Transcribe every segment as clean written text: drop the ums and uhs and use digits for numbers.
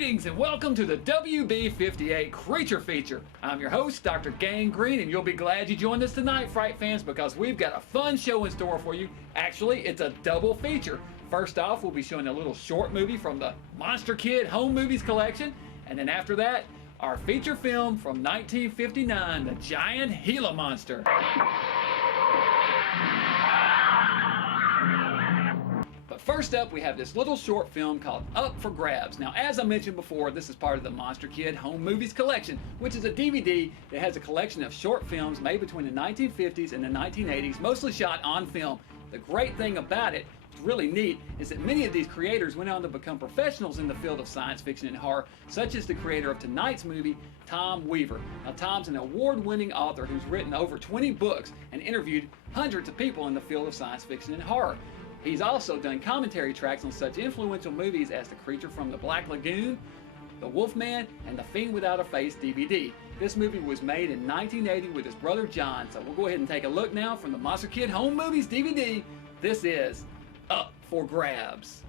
Greetings and welcome to the WB58 Creature Feature. I'm your host, Dr. Gangrene, and you'll be glad you joined us tonight, Fright fans, because we've got a fun show in store for you. Actually, it's a double feature. First off, we'll be showing a little short movie from the Monster Kid Home Movies collection, and then after that, our feature film from 1959, The Giant Gila Monster. But first up, we have this little short film called Up for Grabs. Now, as I mentioned before, this is part of the Monster Kid Home Movies collection, which is a DVD that has a collection of short films made between the 1950s and the 1980s, mostly shot on film. The great thing about it, what's really neat, is that many of these creators went on to become professionals in the field of science fiction and horror, such as the creator of tonight's movie, Tom Weaver. Now, Tom's an award-winning author who's written over 20 books and interviewed hundreds of people in the field of science fiction and horror. He's also done commentary tracks on such influential movies as The Creature from the Black Lagoon, The Wolfman, and The Fiend Without a Face DVD. This movie was made in 1980 with his brother John, so we'll go ahead and take a look now from the Monster Kid Home Movies DVD. This is Up for Grabs.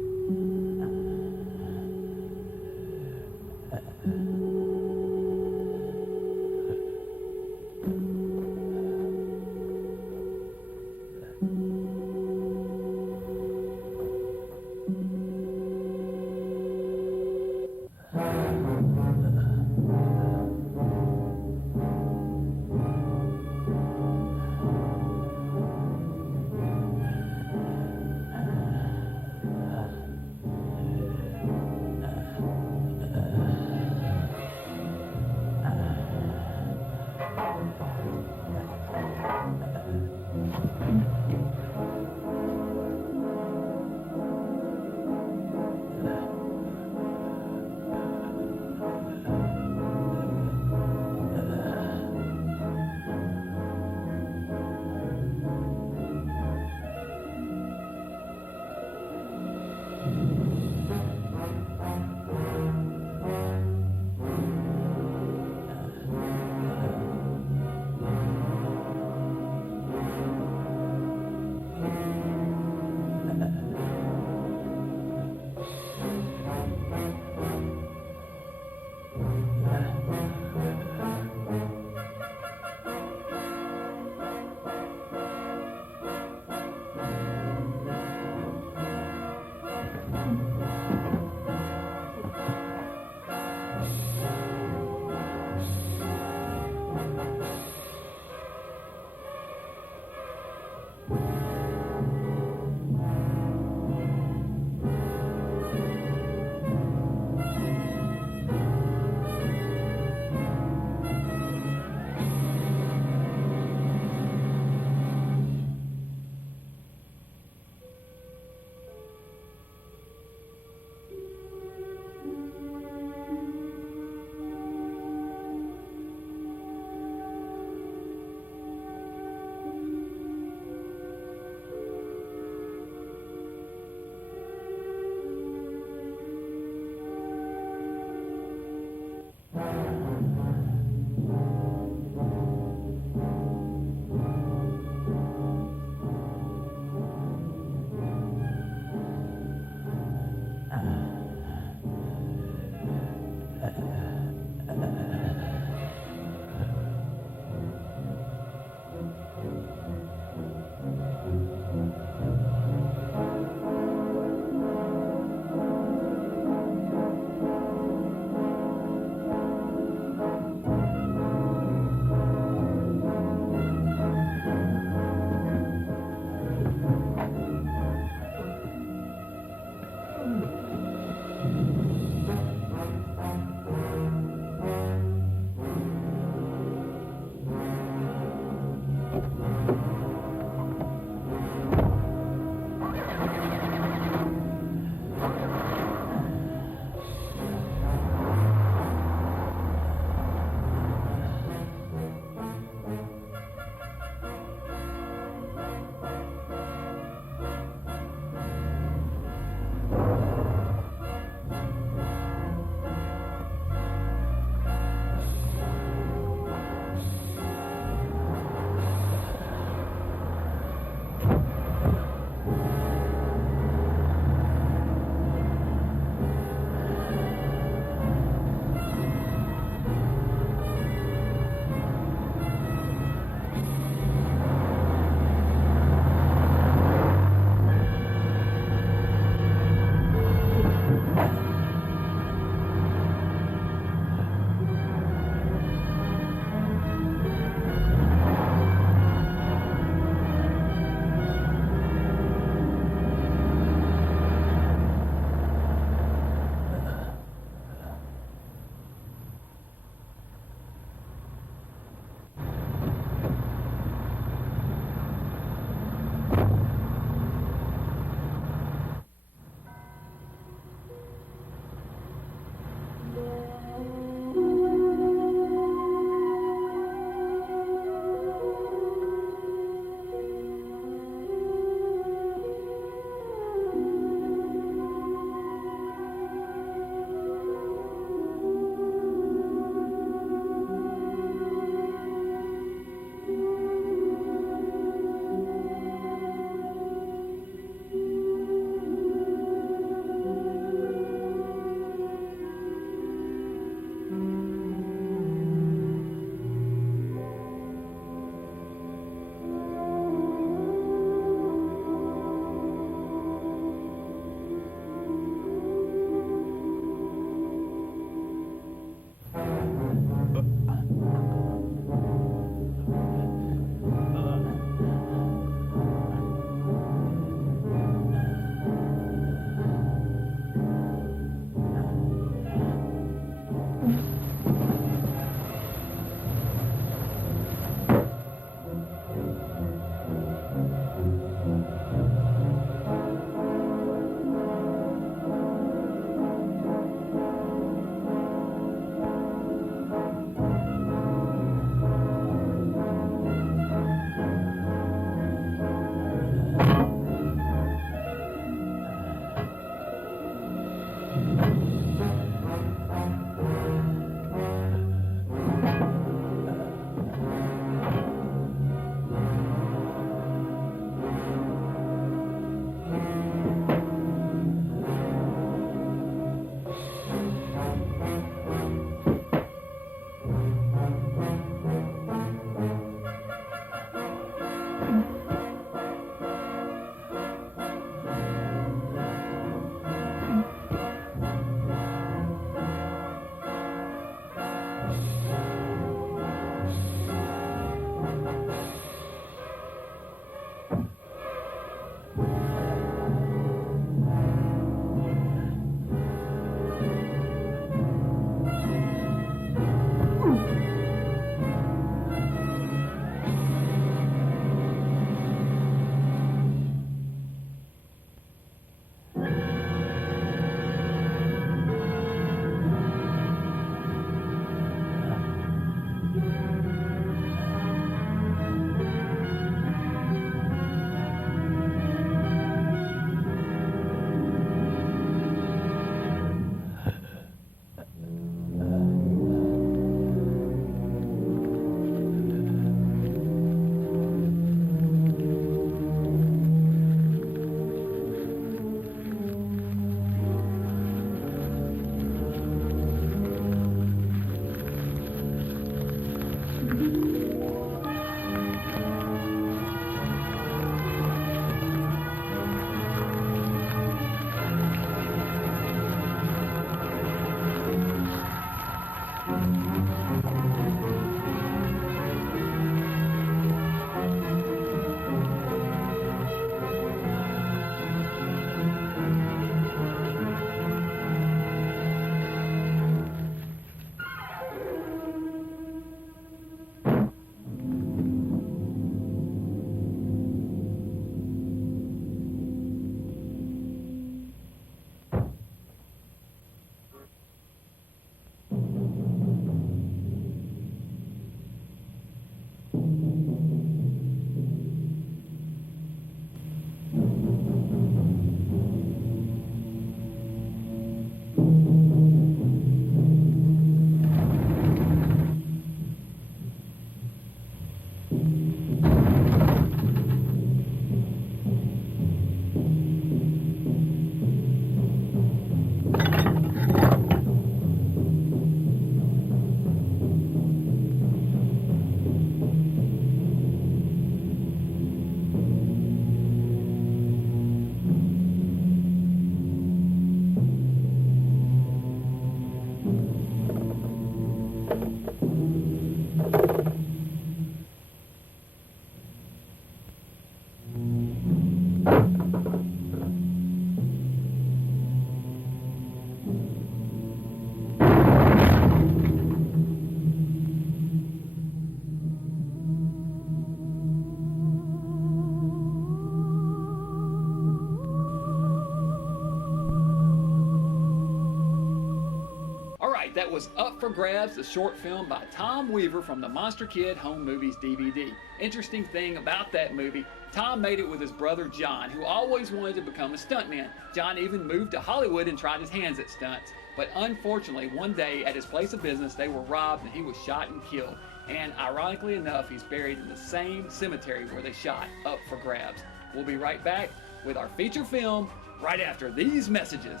That was Up for Grabs, the short film by Tom Weaver from the Monster Kid Home Movies DVD. Interesting thing about that movie, Tom made it with his brother John, who always wanted to become a stuntman. John even moved to Hollywood and tried his hands at stunts. But unfortunately, one day at his place of business, they were robbed and he was shot and killed. And ironically enough, he's buried in the same cemetery where they shot Up for Grabs. We'll be right back with our feature film right after these messages.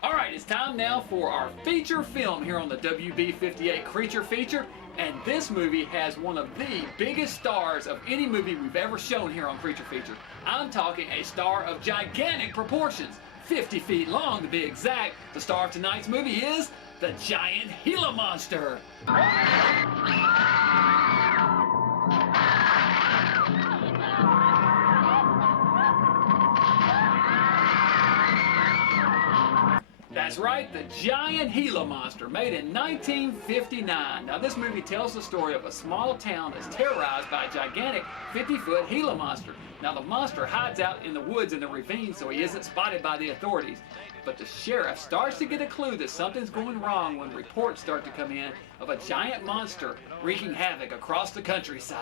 Alright, it's time now for our feature film here on the WB58 Creature Feature, and this movie has one of the biggest stars of any movie we've ever shown here on Creature Feature. I'm talking a star of gigantic proportions, 50 feet long to be exact. The star of tonight's movie is the Giant Gila Monster. That's right, the Giant Gila Monster, made in 1959. Now, this movie tells the story of a small town that's terrorized by a gigantic 50-foot Gila Monster. Now, the monster hides out in the woods in the ravine so he isn't spotted by the authorities. But the sheriff starts to get a clue that something's going wrong when reports start to come in of a giant monster wreaking havoc across the countryside.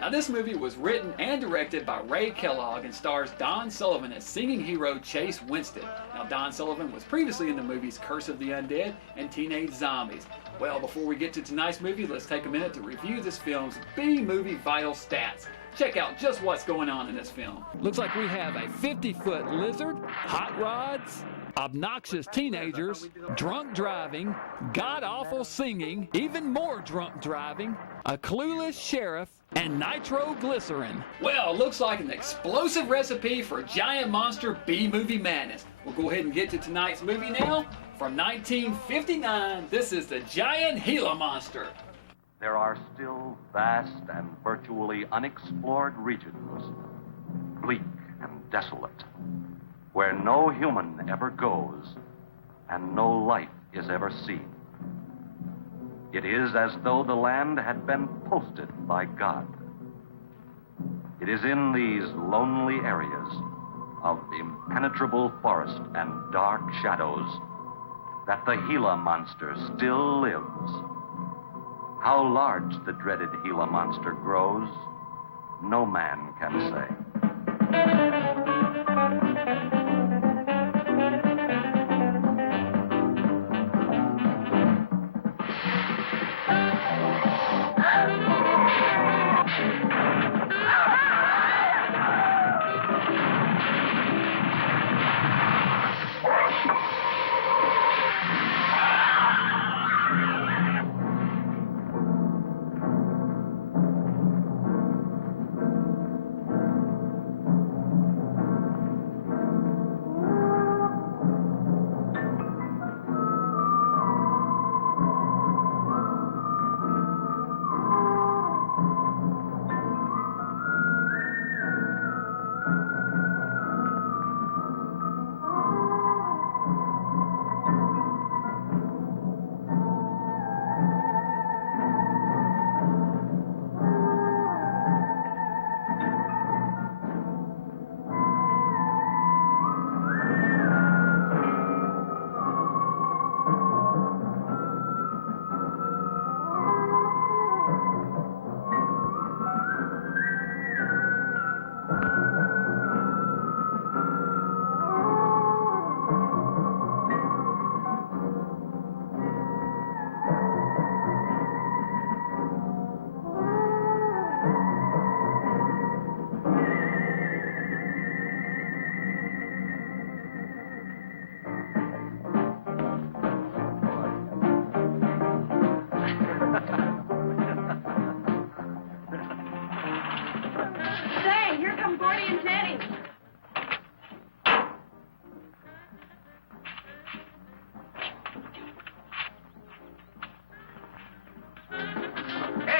Now, this movie was written and directed by Ray Kellogg and stars Don Sullivan as singing hero Chase Winston. Now, Don Sullivan was previously in the movies Curse of the Undead and Teenage Zombies. Well, before we get to tonight's movie, let's take a minute to review this film's B-movie vital stats. Check out just what's going on in this film. Looks like we have a 50-foot lizard, hot rods, obnoxious teenagers, drunk driving, god-awful singing, even more drunk driving, a clueless sheriff, and nitroglycerin. Well, looks like an explosive recipe for giant monster B-movie madness. We'll go ahead and get to tonight's movie now. From 1959, this is the Giant Gila Monster. There are still vast and virtually unexplored regions, bleak and desolate, where no human ever goes and no life is ever seen. It is as though the land had been posted by God. It is in these lonely areas of impenetrable forest and dark shadows that the Gila monster still lives. How large the dreaded Gila monster grows, no man can say.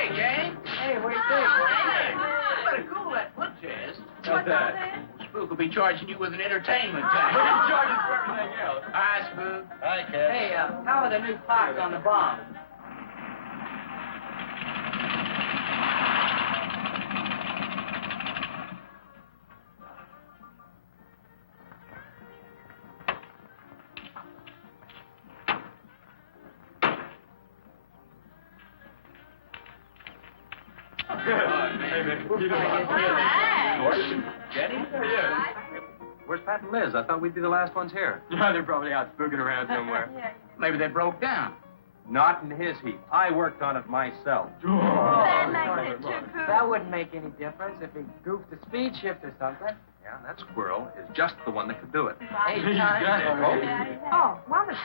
Hey, gang. Hey, what do you think? Hey, you better cool that foot chest. What's that? Spook will be charging you with an entertainment tax. We're gonna charge us for everything else. Hi, Spook. Hi, Cat. Hey, how are the new parts on the bomb? Where's Pat and Liz? I thought we'd be the last ones here. Yeah, they're probably out spooking around somewhere. Maybe they broke down. Not in his heap. I worked on it myself. That wouldn't make any difference if he goofed the speed shift or something. Yeah, that squirrel is just the one that could do it. Hey, He's got it. Oh, wonderful.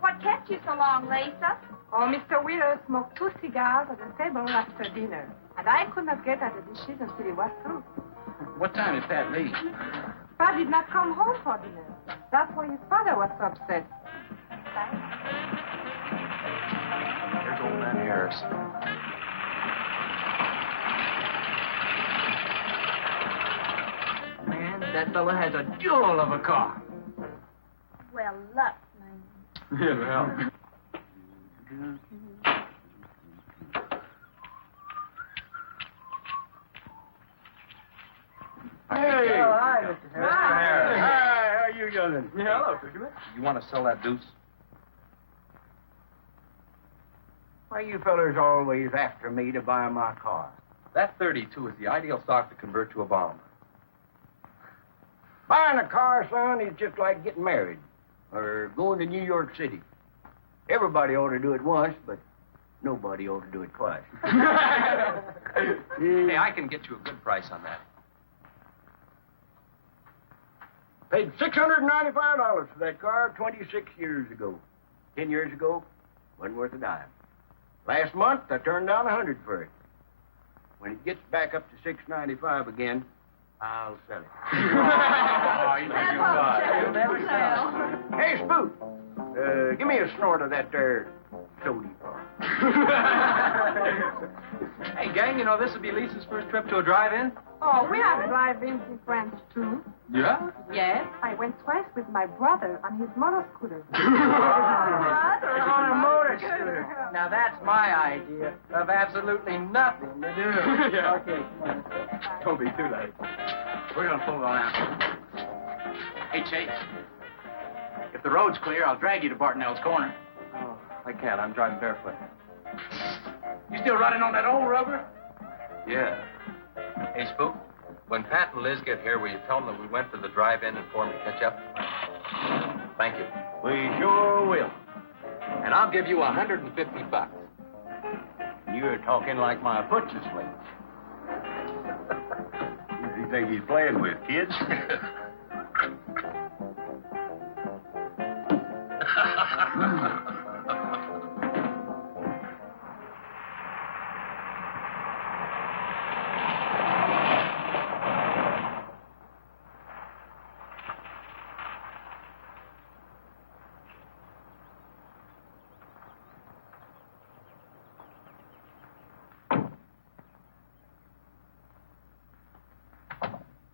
What kept you so long, Lisa? Oh, Mr. Wheeler smoked 2 cigars at the table after dinner. And I could not get at the dishes until he was through. What time did Pat leave? Pat did not come home for dinner. That's why his father was so upset. Here's old man Harris. Man, that fella has a jewel of a car. Well, luck, man. Yeah, well. Hey. Oh, hi, Mr. Harris. Hi, how you doing? Yeah, hello, Fisherman. You want to sell that deuce? Why you fellers always after me to buy my car? That 32 is the ideal stock to convert to a bomb. Buying a car, son, is just like getting married or going to New York City. Everybody ought to do it once, but nobody ought to do it twice. Hey, I can get you a good price on that. Paid $695 for that car 26 years ago. 10 years ago, wasn't worth a dime. Last month, I turned down $100 for it. When it gets back up to $695 again, I'll sell it. Oh, you think you'll buy. You'll never sell. Hey, Spook, give me a snort of that there sody. Hey, gang, you know this would be Lisa's first trip to a drive-in? Oh, we have drive-ins in France, too. Yeah? Yes, I went twice with my brother on his motor scooter. On a motor scooter. Now, that's my idea of absolutely nothing to do. Yeah. Okay, come on. Don't be too late. We're gonna pull it on out. Hey, Chase. If the road's clear, I'll drag you to Bartonell's corner. Oh, I can't. I'm driving barefoot. You still running on that old rubber? Yeah. Hey, Spook, when Pat and Liz get here, will you tell them that we went to the drive-in and for them to catch up? Thank you. We sure will. And I'll give you $150. You're talking like my foot's asleep. Who does he think he's playing with, kids?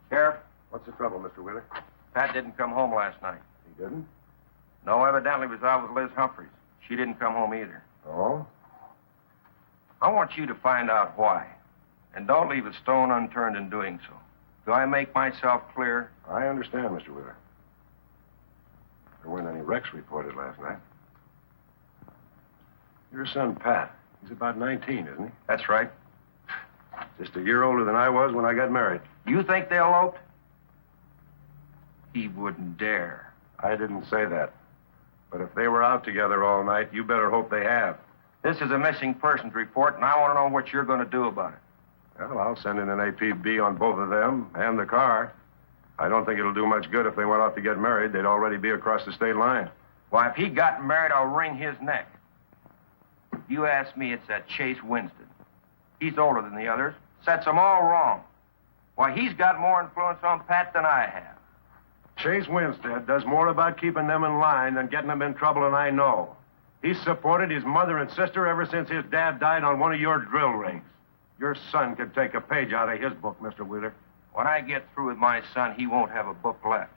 Sheriff, what's the trouble, Mr. Wheeler? Pat didn't come home last night. He didn't? No, evidently was out with Liz Humphreys. She didn't come home either. Oh? I want you to find out why. And don't leave a stone unturned in doing so. Do I make myself clear? I understand, Mr. Wheeler. There weren't any wrecks reported last night. Your son, Pat, he's about 19, isn't he? That's right. Just a year older than I was when I got married. You think they eloped? He wouldn't dare. I didn't say that. But if they were out together all night, you better hope they have. This is a missing persons report, and I want to know what you're going to do about it. Well, I'll send in an APB on both of them and the car. I don't think it'll do much good if they went off to get married. They'd already be across the state line. Why, if he got married, I'll wring his neck. You ask me, it's that Chase Winston. He's older than the others. Sets them all wrong. Why, he's got more influence on Pat than I have. Chase Winstead does more about keeping them in line than getting them in trouble, and I know. He's supported his mother and sister ever since his dad died on one of your drill rigs. Your son could take a page out of his book, Mr. Wheeler. When I get through with my son, he won't have a book left.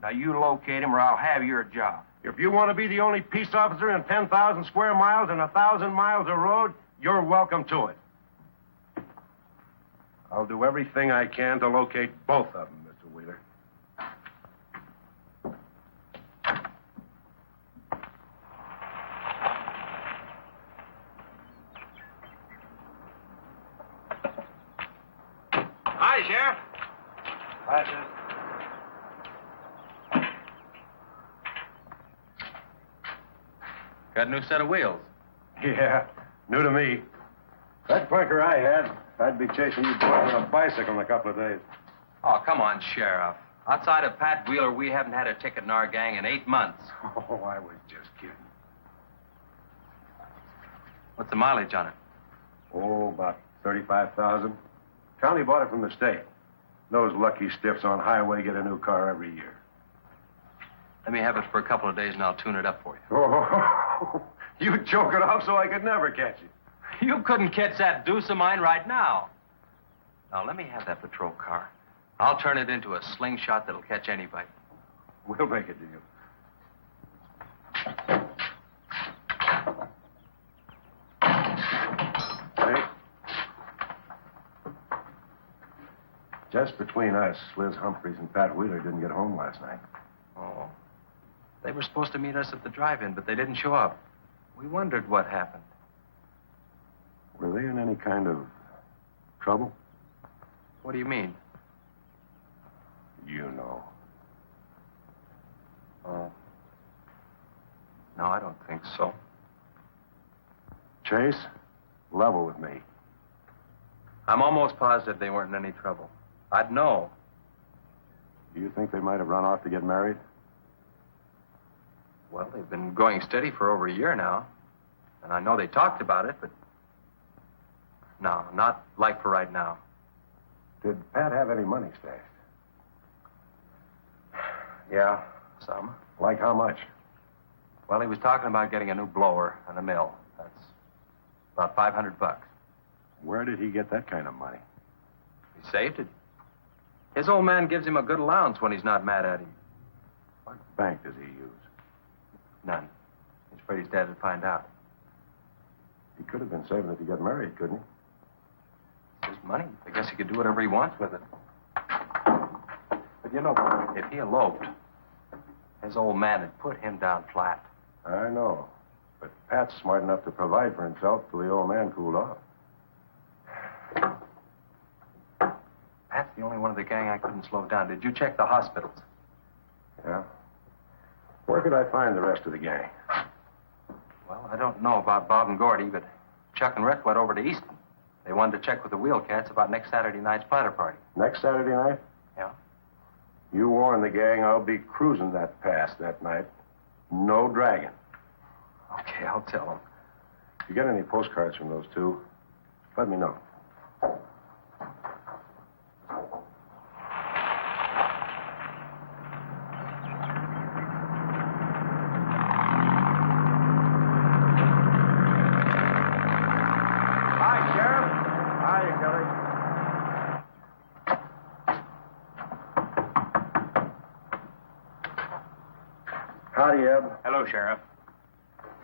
Now, you locate him or I'll have your job. If you want to be the only peace officer in 10,000 square miles and 1,000 miles of road, you're welcome to it. I'll do everything I can to locate both of them, Mr. Wheeler. Hi, Sheriff. Hi, sir. Got a new set of wheels. Yeah, new to me. That clunker I had, I'd be chasing you boys on a bicycle in a couple of days. Oh, come on, Sheriff. Outside of Pat Wheeler, we haven't had a ticket in our gang in 8 months. Oh, I was just kidding. What's the mileage on it? Oh, about 35,000. County bought it from the state. Those lucky stiffs on highway get a new car every year. Let me have it for a couple of days and I'll tune it up for you. Oh, you choke it off so I could never catch you. You couldn't catch that deuce of mine right now. Now, let me have that patrol car. I'll turn it into a slingshot that'll catch anybody. We'll make a deal. Hey. Just between us, Liz Humphreys and Pat Wheeler didn't get home last night. Oh. They were supposed to meet us at the drive-in, but they didn't show up. We wondered what happened. Were they in any kind of trouble? What do you mean? You know. Oh. No, I don't think so. Chase, level with me. I'm almost positive they weren't in any trouble. I'd know. Do you think they might have run off to get married? Well, they've been going steady for over a year now. And I know they talked about it, but... No, not like for right now. Did Pat have any money stashed? Yeah, some. Like how much? Well, he was talking about getting a new blower and a mill. That's about $500. Where did he get that kind of money? He saved it. His old man gives him a good allowance when he's not mad at him. What bank does he use? None. He's afraid his dad would find out. He could have been saving it to get married, couldn't he? His money. I guess he could do whatever he wants with it. But you know, if he eloped, his old man had put him down flat. I know. But Pat's smart enough to provide for himself till the old man cooled off. Pat's the only one of the gang I couldn't slow down. Did you check the hospitals? Yeah? Where could I find the rest of the gang? Well, I don't know about Bob and Gordy, but Chuck and Rick went over to Easton. They wanted to check with the wheel cats about next Saturday night's splatter party. Next Saturday night? Yeah? You warn the gang I'll be cruising that pass that night. No dragging. Okay, I'll tell them. If you get any postcards from those two, let me know. Hi, Sheriff. Hi, Kelly. Howdy, Eb. Hello, Sheriff.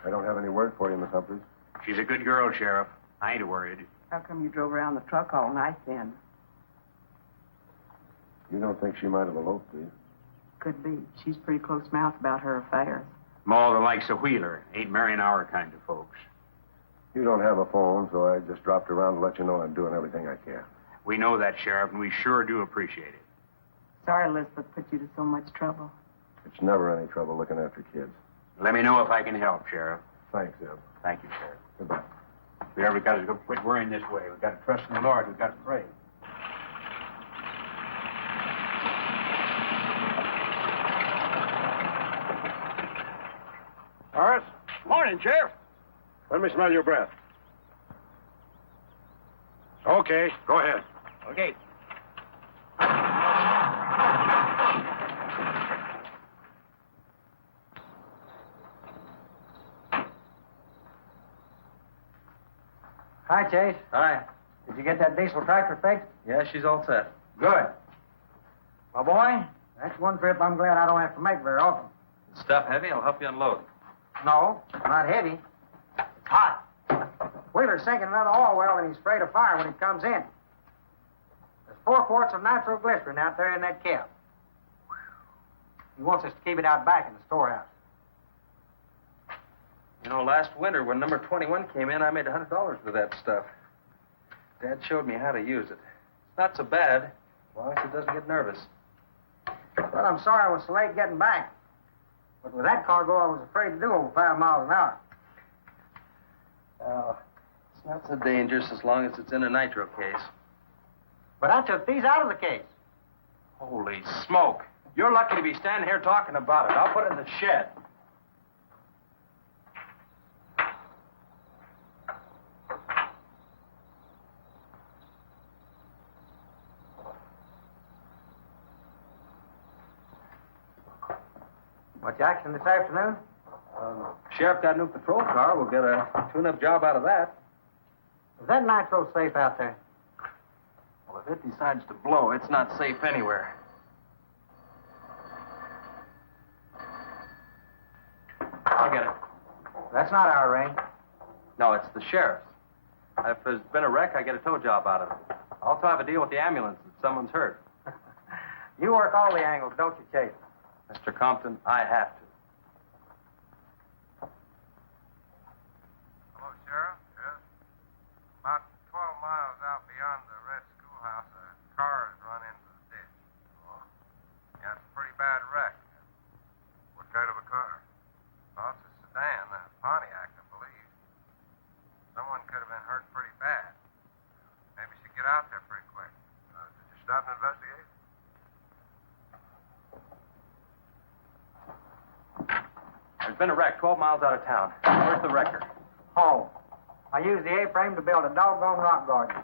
I don't have any word for you, Miss Humphreys. She's a good girl, Sheriff. I ain't worried. How come you drove around the truck all night then? You don't think she might have eloped, do you? Could be. She's pretty close-mouthed about her affairs. More the likes of Wheeler. Ain't marrying our kind of folks. You don't have a phone, so I just dropped around to let you know I'm doing everything I can. We know that, Sheriff, and we sure do appreciate it. Sorry Elizabeth put you to so much trouble. It's never any trouble looking after kids. Let me know if I can help, Sheriff. Thanks, Eb. Thank you, Sheriff. Goodbye. We ever got to quit worrying this way. We've got to trust in the Lord. We've got to pray. Horace, Morning, Sheriff. let me smell your breath. Okay, go ahead. Okay. Hi, Chase. Hi. Did you get that diesel tractor fixed? Yeah, she's all set. Good. My boy, that's one trip I'm glad I don't have to make very often. Stuff heavy? I'll help you unload. No, not heavy. It's hot. Wheeler's sinking another oil well and he's afraid of fire when he comes in. There's 4 quarts of nitroglycerin out there in that cap. He wants us to keep it out back in the storehouse. You know, last winter when number 21 came in, I made $100 with that stuff. Dad showed me how to use it. It's not so bad, as long as it doesn't get nervous. Well, I'm sorry I was so late getting back. But with that cargo, I was afraid to do over 5 miles an hour. It's not so dangerous as long as it's in a nitro case. But I took these out of the case. Holy smoke. You're lucky to be standing here talking about it. I'll put it in the shed. Much action this afternoon? Sheriff got a new patrol car. We'll get a tune-up job out of that. Is that nitro safe out there? Well, if it decides to blow, it's not safe anywhere. I'll get it. That's not our range. No, it's the sheriff's. If there's been a wreck, I get a tow job out of it. I also have a deal with the ambulance if someone's hurt. You work all the angles, don't you, Chase? Mr. Compton, I have to. Hello, Sheriff. Yes. About 12 miles out beyond the red schoolhouse, a car has run into the ditch. Oh? Yeah, it's a pretty bad wreck. What kind of a car? Oh, it's a sedan, a Pontiac, I believe. Someone could have been hurt pretty bad. Maybe you should get out there pretty quick. Did you stop and investigate? There's been a wreck 12 miles out of town. Where's the wrecker? Home. I used the A-frame to build a doggone rock garden.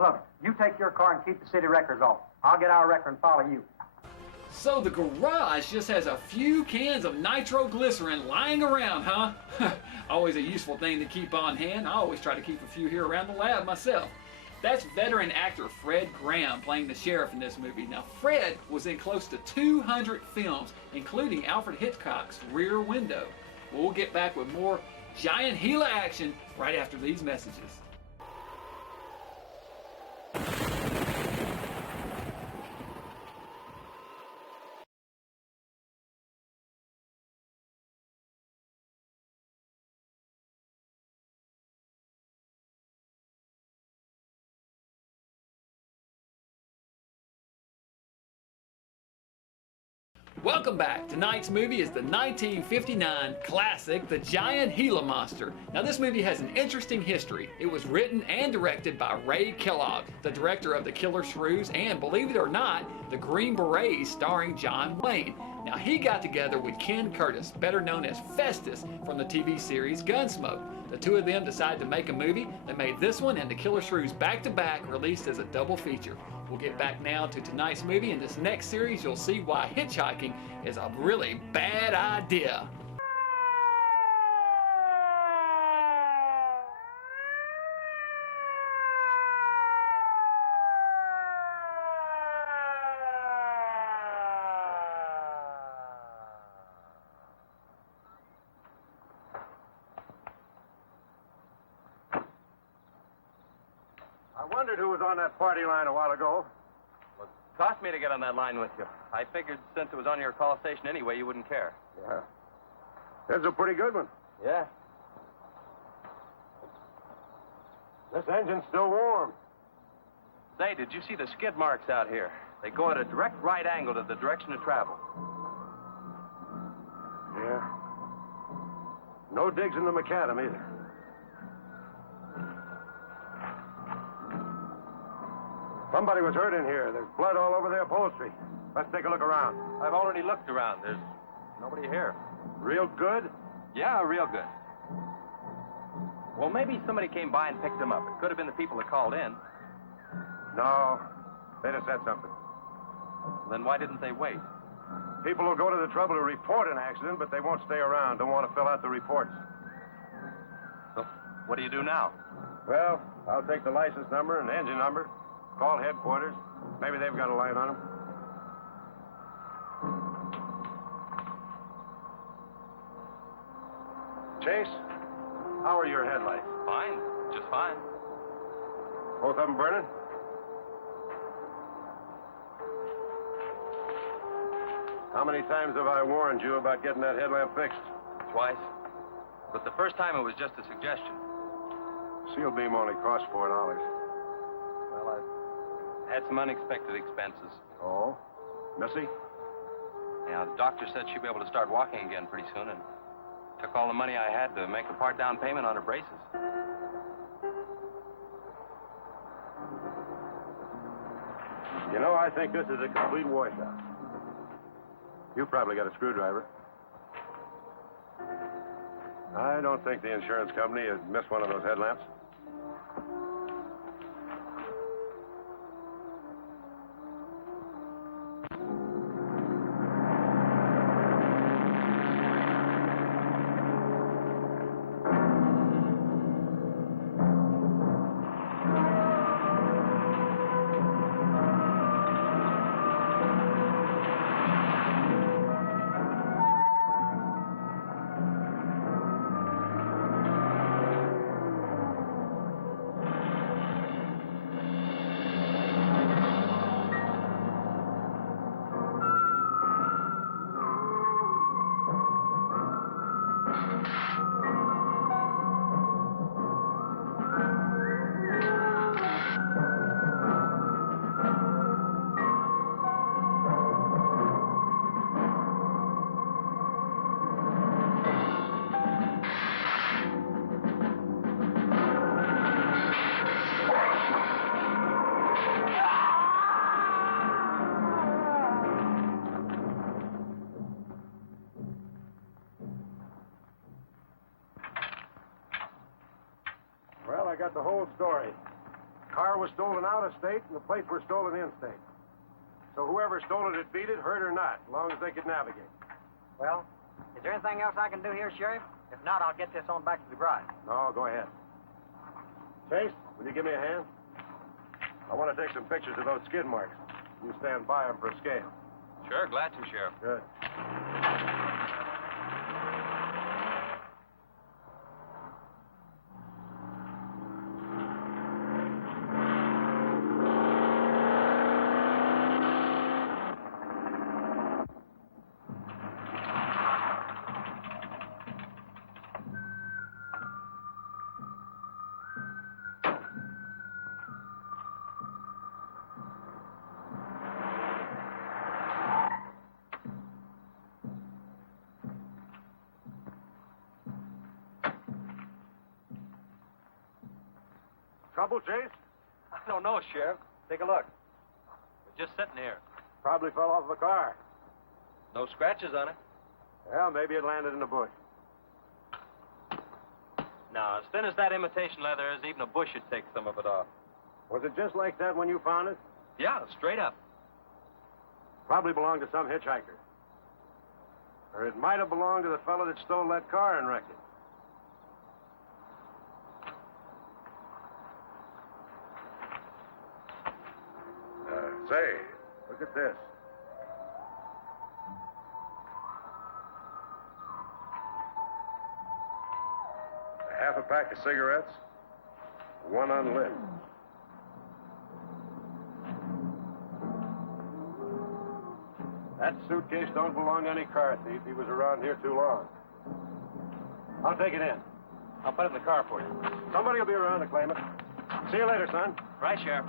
Look, you take your car and keep the city records off. I'll get our record and follow you. So the garage just has a few cans of nitroglycerin lying around, huh? Always a useful thing to keep on hand. I always try to keep a few here around the lab myself. That's veteran actor Fred Graham playing the sheriff in this movie. Now, Fred was in close to 200 films, including Alfred Hitchcock's Rear Window. We'll get back with more Giant Gila action right after these messages. Welcome back. Tonight's movie is the 1959 classic, The Giant Gila Monster. Now, this movie has an interesting history. It was written and directed by Ray Kellogg, the director of The Killer Shrews and, believe it or not, The Green Berets starring John Wayne. Now, he got together with Ken Curtis, better known as Festus, from the TV series Gunsmoke. The two of them decided to make a movie. They made this one and The Killer Shrews back-to-back, released as a double feature. We'll get back now to tonight's movie. In this next series, you'll see why hitchhiking is a really bad idea. I wondered who was on that party line a while ago. Well, it cost me to get on that line with you. I figured since it was on your call station anyway, you wouldn't care. Yeah. That's a pretty good one. Yeah. This engine's still warm. Say, did you see the skid marks out here? They go at a direct right angle to the direction of travel. Yeah. No digs in the macadam either. Somebody was hurt in here. There's blood all over the upholstery. Let's take a look around. I've already looked around. There's nobody here. Real good? Yeah, real good. Well, maybe somebody came by and picked them up. It could have been the people that called in. No. They'd have said something. Then why didn't they wait? People will go to the trouble to report an accident, but they won't stay around. Don't want to fill out the reports. So, what do you do now? Well, I'll take the license number and engine number. Call headquarters. Maybe they've got a line on them. Chase, how are your headlights? Fine. Just fine. Both of them burning? How many times have I warned you about getting that headlamp fixed? Twice. But the first time it was just a suggestion. Seal beam only costs $4. Well, I had some unexpected expenses. Oh? Missy? Yeah, the doctor said she'd be able to start walking again pretty soon, and took all the money I had to make a part down payment on her braces. You know, I think this is a complete washout. You probably got a screwdriver. I don't think the insurance company has missed one of those headlamps. Well, I got the whole story. The car was stolen out of state, and the plates were stolen in state. So whoever stole it had beat it, hurt or not, as long as they could navigate. Well, is there anything else I can do here, Sheriff? If not, I'll get this on back to the garage. No, go ahead. Chase, will you give me a hand? I want to take some pictures of those skid marks. You stand by them for a scale. Sure, glad to, Sheriff. Good. Trouble, Chase? I don't know, Sheriff. Take a look. We're just sitting here. Probably fell off the car. No scratches on it. Well, maybe it landed in a bush. No, as thin as that imitation leather is, even a bush should take some of it off. Was it just like that when you found it? Yeah, straight up. Probably belonged to some hitchhiker. Or it might have belonged to the fellow that stole that car and wrecked it. Say, look at this. Half a pack of cigarettes, one unlit. That suitcase don't belong to any car thief. He was around here too long. I'll take it in. I'll put it in the car for you. Somebody will be around to claim it. See you later, son. Right, Sheriff.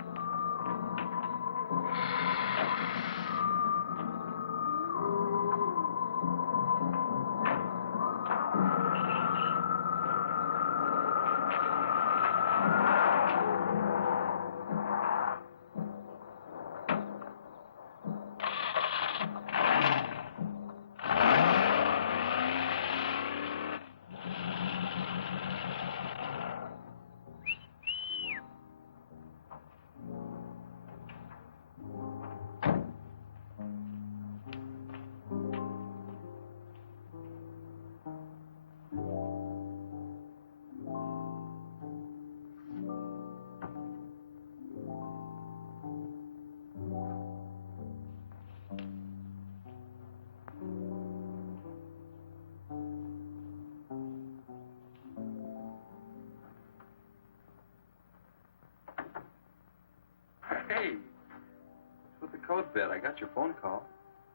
bit. I got your phone call.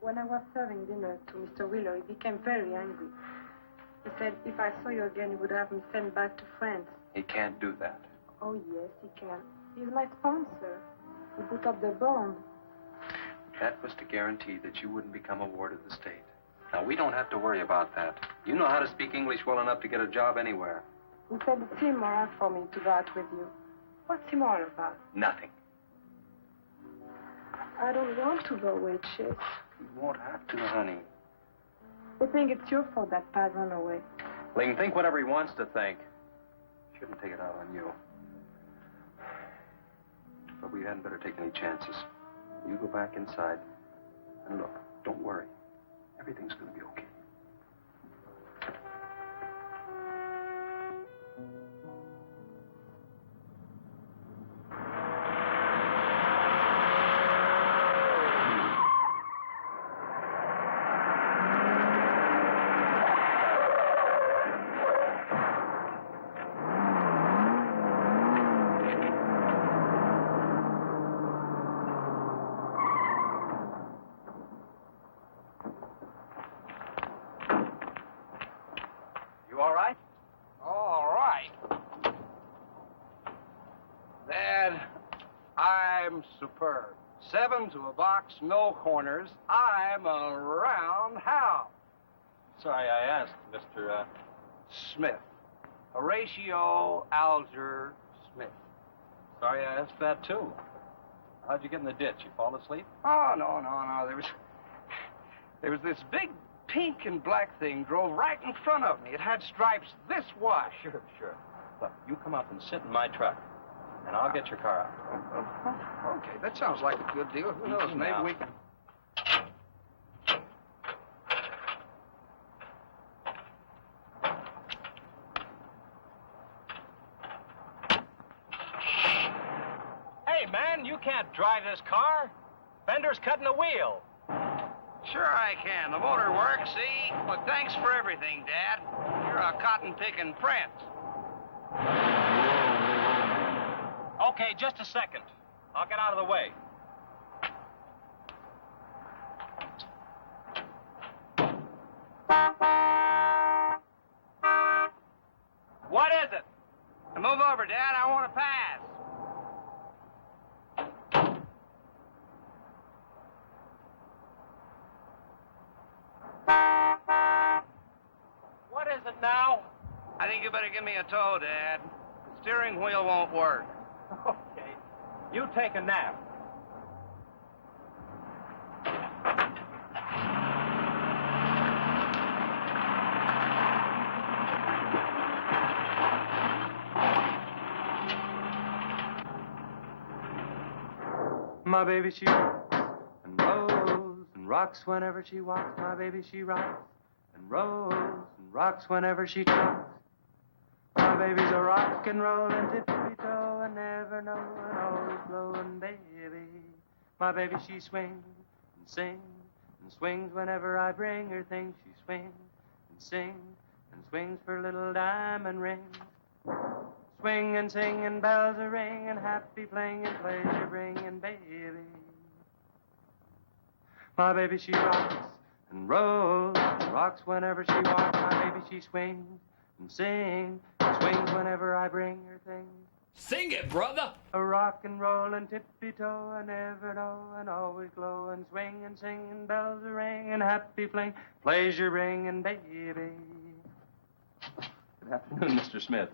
When I was serving dinner to Mr. Wheeler, he became very angry. He said if I saw you again, he would have me sent back to France. He can't do that. Oh, yes, he can. He's my sponsor. He put up the bond. That was to guarantee that you wouldn't become a ward of the state. Now, we don't have to worry about that. You know how to speak English well enough to get a job anywhere. He said it's immoral for me to go out with you. What's immoral about? Nothing. I don't want to go away, Chase. You won't have to, honey. I think it's your fault that Pat ran away. He can think whatever he wants to think. Shouldn't take it out on you. But we hadn't better take any chances. You go back inside. And look, don't worry. Everything's going to be okay. All right? All right. Dad, I'm superb. 7 to a box, no corners. I'm a roundhouse. Sorry I asked, Mr. Smith. Horatio Alger Smith. Sorry I asked that, too. How'd you get in the ditch? You fall asleep? Oh, no. There was this big pink and black thing drove right in front of me. It had stripes this wide. Sure. Look, you come up and sit in my truck, and I'll get your car out. Okay, that sounds like a good deal. Who knows? Easy Maybe now. we can. Hey, man, you can't drive this car. Fender's cutting the wheel. Sure I can. The motor works, see? But thanks for everything, Dad. You're a cotton-picking prince. Okay, just a second. I'll get out of the way. What is it? Now move over, Dad. I want to pass. What is it now? I think you better give me a tow, Dad. The steering wheel won't work. Okay. You take a nap. My baby, she rocks and rolls and rocks whenever she walks. My baby, she rocks and rolls and rocks whenever she talks. My baby's a rock and rollin' tippy-toe and never knowin', always blowin' baby. My baby, she swings and sings and swings whenever I bring her things. She swings and sings and swings for little diamond rings. Swing and sing and bells are ringing, happy playing and pleasure bringing, baby. My baby, she rocks and rolls and rocks whenever she walks. My baby, she swings and sings and swings whenever I bring her things. Sing it, brother. A rock and roll and tippy-toe and ever know and always glow and swing and sing and bells are ringing, happy playing, pleasure bringing, baby. Good afternoon, Mr. Smith.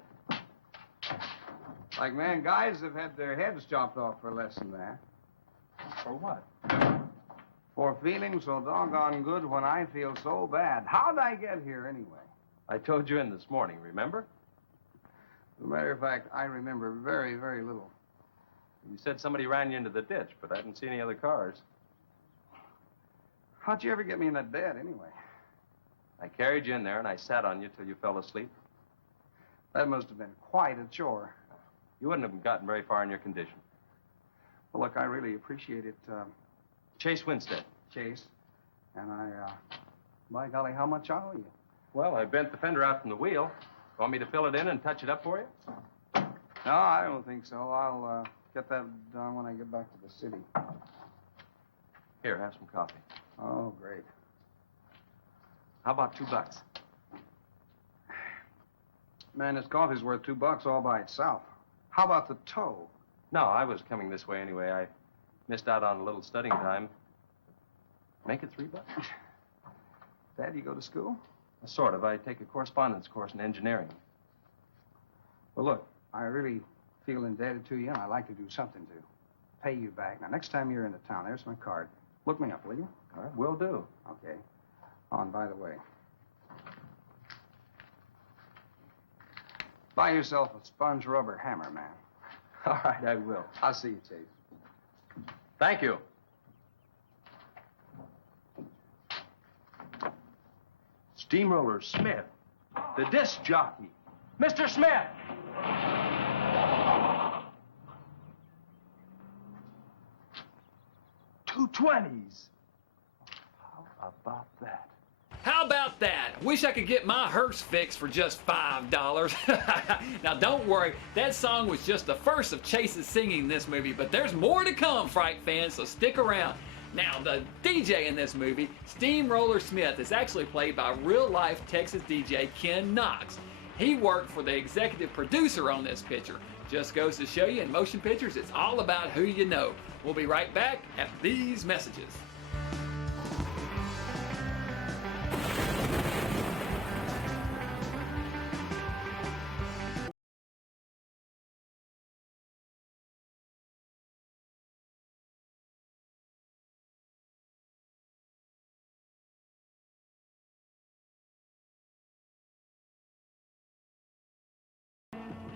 Like, man, guys have had their heads chopped off for less than that. For what? For feeling so doggone good when I feel so bad. How'd I get here, anyway? I told you in this morning, remember? As a matter of fact, I remember very, very little. You said somebody ran you into the ditch, but I didn't see any other cars. How'd you ever get me in that bed, anyway? I carried you in there, and I sat on you till you fell asleep. That must have been quite a chore. You wouldn't have gotten very far in your condition. Well, look, I really appreciate it, Chase Winstead. Chase. And by golly, how much I owe you? Well, I bent the fender out from the wheel. Want me to fill it in and touch it up for you? No, I don't think so. I'll get that done when I get back to the city. Here, have some coffee. Oh, great. How about $2? Man, this coffee's worth $2 all by itself. How about the tow? No, I was coming this way anyway. I missed out on a little studying time. Make it $3. Dad, you go to school? Sort of. I take a correspondence course in engineering. Well, look, I really feel indebted to you, and I'd like to do something to pay you back. Now, next time you're in the town, there's my card. Look me up, will you? All right, will do. Okay. Oh, and by the way, buy yourself a sponge rubber hammer, man. All right, I will. I'll see you, Chase. Thank you. Steamroller Smith, the disc jockey. Mr. Smith! $2.20s. How about that? How about that? Wish I could get my hearse fixed for just $5. Now don't worry, that song was just the first of Chase's singing in this movie, but there's more to come, Fright fans, so stick around. Now, the DJ in this movie, Steamroller Smith, is actually played by real-life Texas DJ Ken Knox. He worked for the executive producer on this picture. Just goes to show you, in motion pictures, it's all about who you know. We'll be right back after these messages.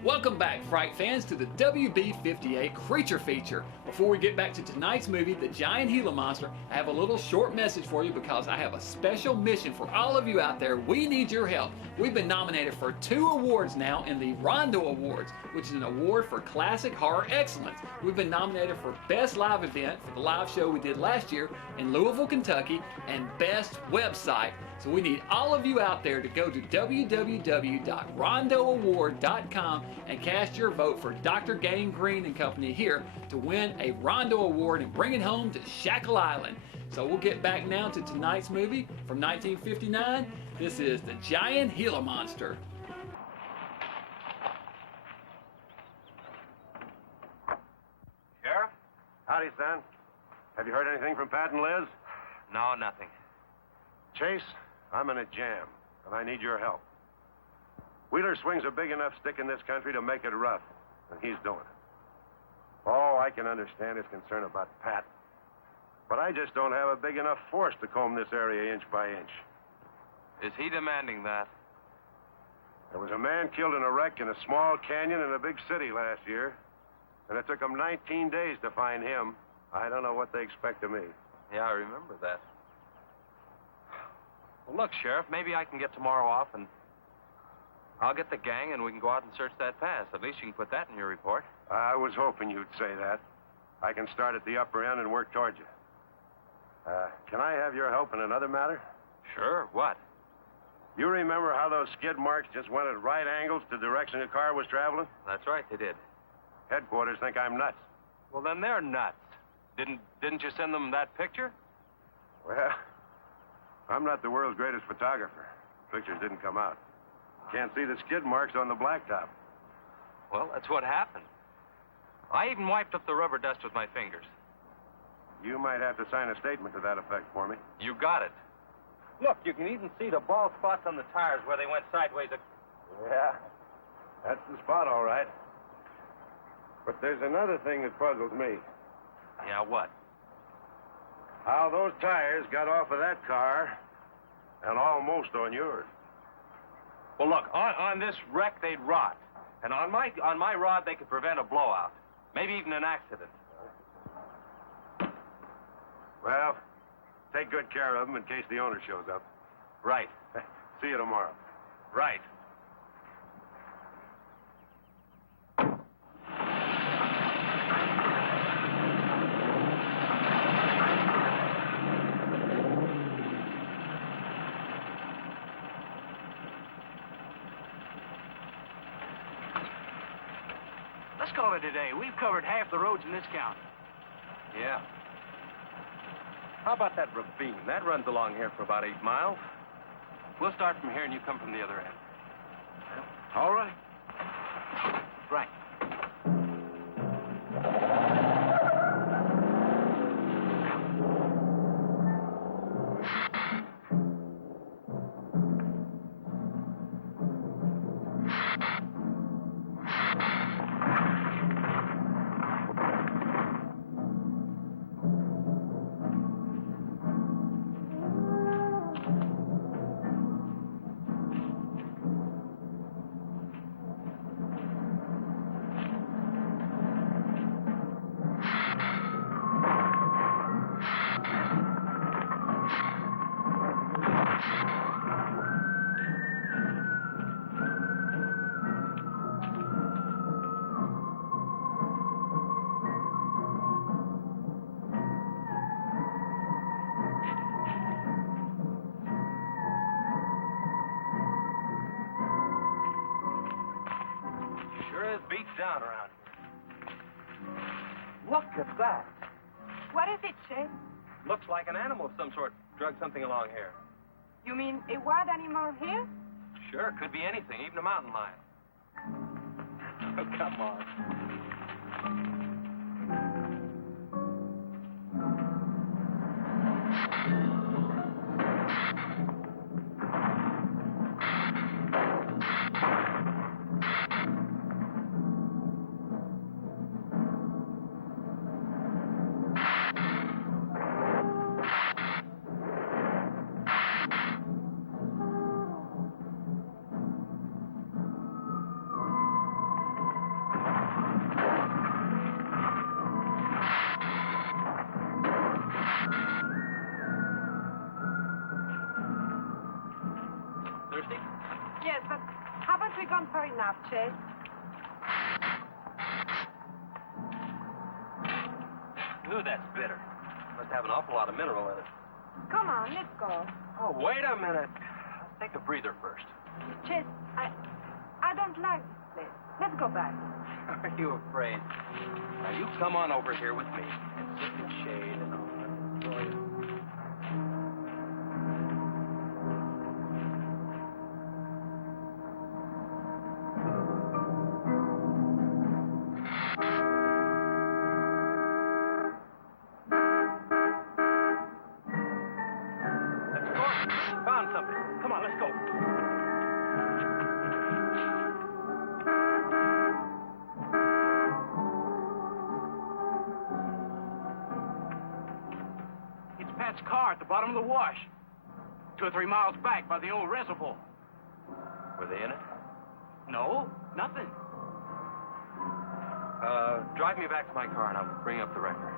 Welcome back, Fright fans, to the WB-58 Creature Feature. Before we get back to tonight's movie, The Giant Gila Monster, I have a little short message for you because I have a special mission for all of you out there. We need your help. We've been nominated for 2 awards now in the Rondo Awards, which is an award for classic horror excellence. We've been nominated for Best Live Event for the live show we did last year in Louisville, Kentucky, and Best Website. So we need all of you out there to go to www.rondoaward.com and cast your vote for Dr. Gangrene and Company here to win a Rondo Award and bring it home to Shackle Island. So we'll get back now to tonight's movie from 1959. This is The Giant Gila Monster. Sheriff? Howdy, son. Have you heard anything from Pat and Liz? No, nothing. Chase, I'm in a jam, and I need your help. Wheeler swings a big enough stick in this country to make it rough, and he's doing it. Oh, I can understand his concern about Pat, but I just don't have a big enough force to comb this area inch by inch. Is he demanding that? There was a man killed in a wreck in a small canyon in a big city last year, and it took them 19 days to find him. I don't know what they expect of me. Yeah, I remember that. Well, look, Sheriff, maybe I can get tomorrow off and I'll get the gang and we can go out and search that pass. At least you can put that in your report. I was hoping you'd say that. I can start at the upper end and work towards you. Can I have your help in another matter? Sure, what? You remember how those skid marks just went at right angles to the direction the car was traveling? That's right, they did. Headquarters think I'm nuts. Well, then they're nuts. Didn't you send them that picture? Well, I'm not the world's greatest photographer. Pictures didn't come out. Can't see the skid marks on the blacktop. Well, that's what happened. I even wiped up the rubber dust with my fingers. You might have to sign a statement to that effect for me. You got it. Look, you can even see the bald spots on the tires where they went sideways. Yeah, that's the spot, all right. But there's another thing that puzzles me. Yeah, what? How those tires got off of that car and almost on yours. Well, look, on this wreck, they'd rot. And on my rod, they could prevent a blowout. Maybe even an accident. Well, take good care of them in case the owner shows up. Right. See you tomorrow. Right. Let's call it a day. We've covered half the roads in this county. Yeah. How about that ravine? That runs along here for about 8 miles. We'll start from here and you come from the other end. All right. Right. Beats down around here. Look at that. What is it, Chase? Looks like an animal of some sort dragged something along here. You mean a wild animal here? Sure, could be anything, even a mountain lion. Oh, come on. Thirsty? Yes, but haven't we gone far enough, Chase? Ooh, that's bitter. Must have an awful lot of mineral in it. Come on, let's go. Oh, wait a minute. Let's take a breather first. Chase, I don't like this place. Let's go back. Are you afraid? Now, you come on over here with me and sit in the shade and all. Enjoy it. Let's go. Found something. Come on, let's go. It's Pat's car at the bottom of the wash. 2 or 3 miles back by the old reservoir. Were they in it? No, nothing. Drive me back to my car and I'll bring up the record.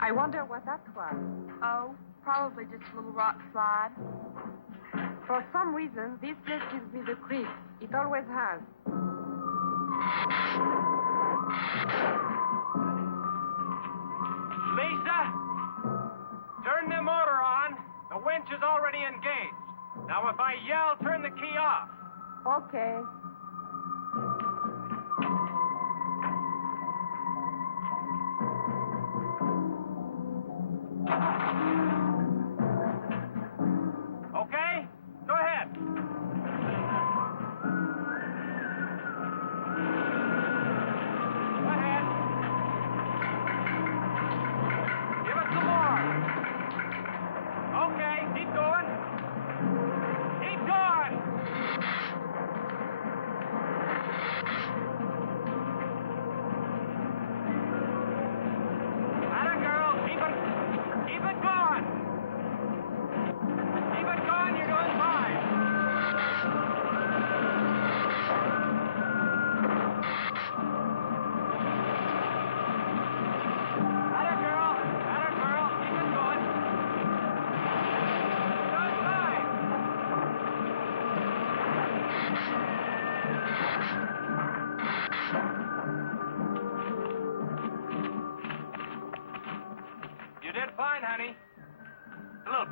I wonder what that was. Oh, probably just a little rock slide. For some reason, this place gives me the creeps. It always has. Lisa, turn the motor on. The winch is already engaged. Now, if I yell, turn the key off. Okay. Okay? Go ahead. Go ahead. Give it some more. Okay, keep going. Keep going. Atta girl, keep it going.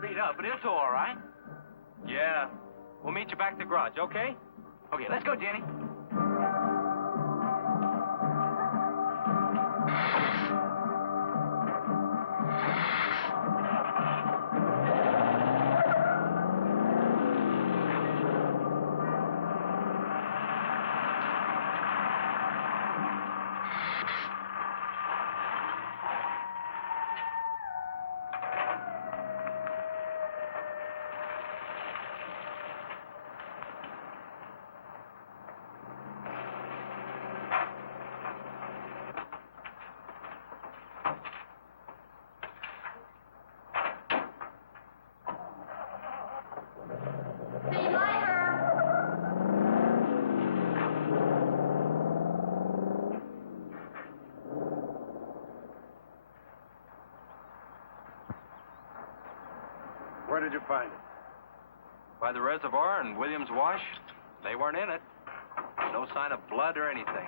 beat up, but he'll tow all right. Yeah. We'll meet you back at the garage, okay? Okay, let's go, Jenny. Where did you find it? By the reservoir and Williams Wash. They weren't in it. No sign of blood or anything.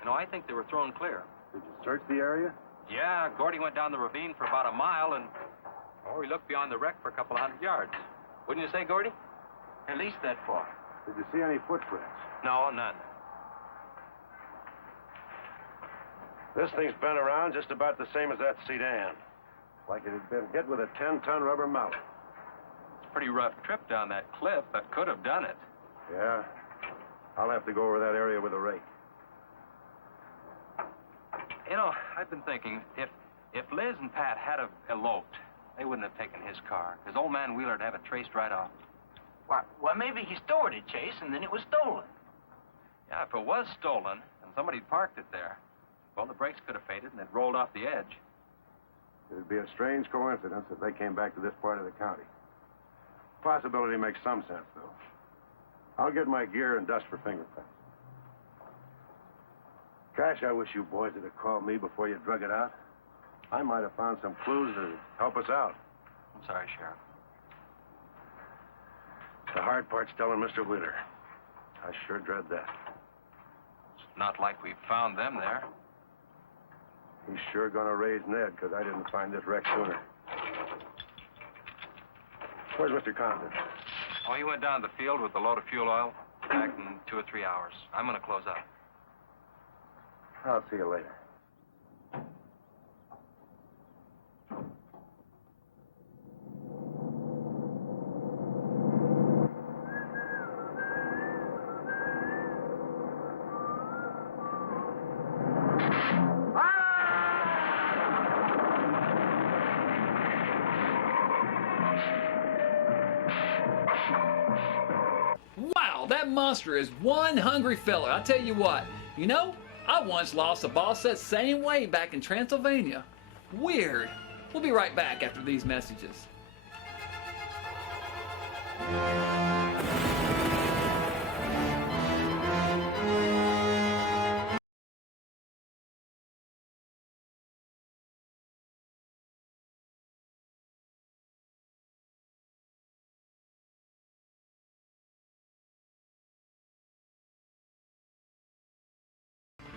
You know, I think they were thrown clear. Did you search the area? Yeah, Gordy went down the ravine for about a mile and... Oh, he looked beyond the wreck for a couple of 100 yards. Wouldn't you say, Gordy? At least that far. Did you see any footprints? No, none. This thing's been around just about the same as that sedan. Like it had been hit with a 10-ton rubber mallet. Pretty rough trip down that cliff, but could have done it. Yeah. I'll have to go over that area with a rake. You know, I've been thinking, if Liz and Pat had have eloped, they wouldn't have taken his car. Because old man Wheeler'd have it traced right off. Why, maybe he stored it, Chase, and then it was stolen. Yeah, if it was stolen, and somebody parked it there, well, the brakes could have faded and it rolled off the edge. It'd be a strange coincidence if they came back to this part of the county. Possibility makes some sense, though. I'll get my gear and dust for fingerprints. Gosh, I wish you boys had called me before you drug it out. I might have found some clues to help us out. I'm sorry, Sheriff. The hard part's telling Mr. Wheeler. I sure dread that. It's not like we found them there. He's sure gonna raise Ned, because I didn't find this wreck sooner. Where's Mr. Compton? Oh, he went down to the field with a load of fuel oil. Back in 2 or 3 hours. I'm gonna close up. I'll see you later. Wow, that monster is one hungry fella. I tell you what, you know, I once lost a boss that same way back in Transylvania. Weird. We'll be right back after these messages.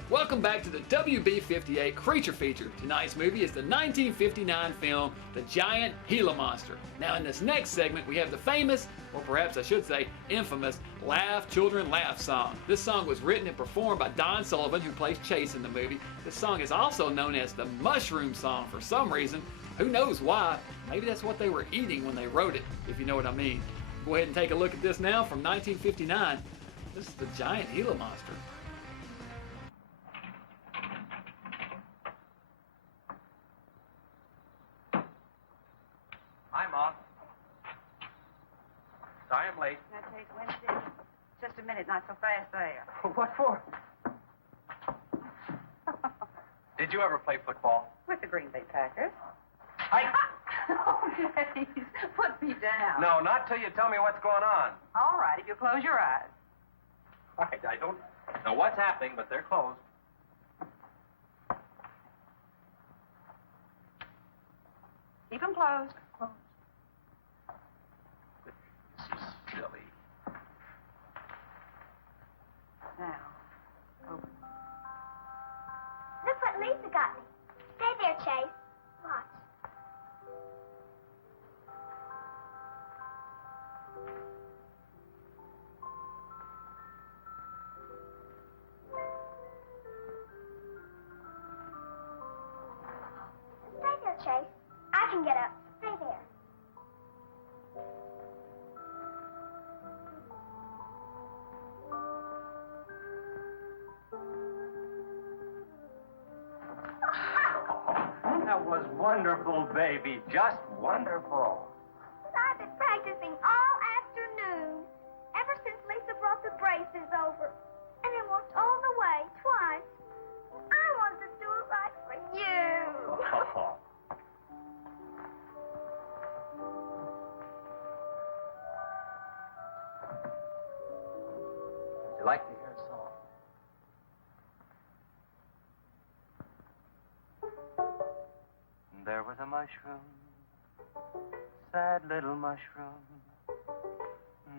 Welcome back to the WB58 Creature Feature. Tonight's movie is the 1959 film, The Giant Gila Monster. Now in this next segment, we have the famous, or perhaps I should say, infamous, Laugh Children Laugh song. This song was written and performed by Don Sullivan, who plays Chase in the movie. This song is also known as the Mushroom Song for some reason. Who knows why? Maybe that's what they were eating when they wrote it, if you know what I mean. Go ahead and take a look at this now from 1959. This is The Giant Gila Monster. Hi, Mom. Sorry I'm late. That takes Wednesday. Just a minute, not so fast there. What for? Did you ever play football? With the Green Bay Packers. I... Oh, please, put me down. No, not till you tell me what's going on. All right, if you close your eyes. All right, I don't know what's happening, but they're closed. Keep them closed. This is silly. Now, open. Look what Lisa got me. Stay there, Chase. Watch. was wonderful, baby. Just wonderful. I've been practicing all afternoon, ever since Lisa brought the braces over. And I walked all the way, twice. I wanted to do it right for you. Oh. Would you like to hear a song? There was a mushroom, sad little mushroom.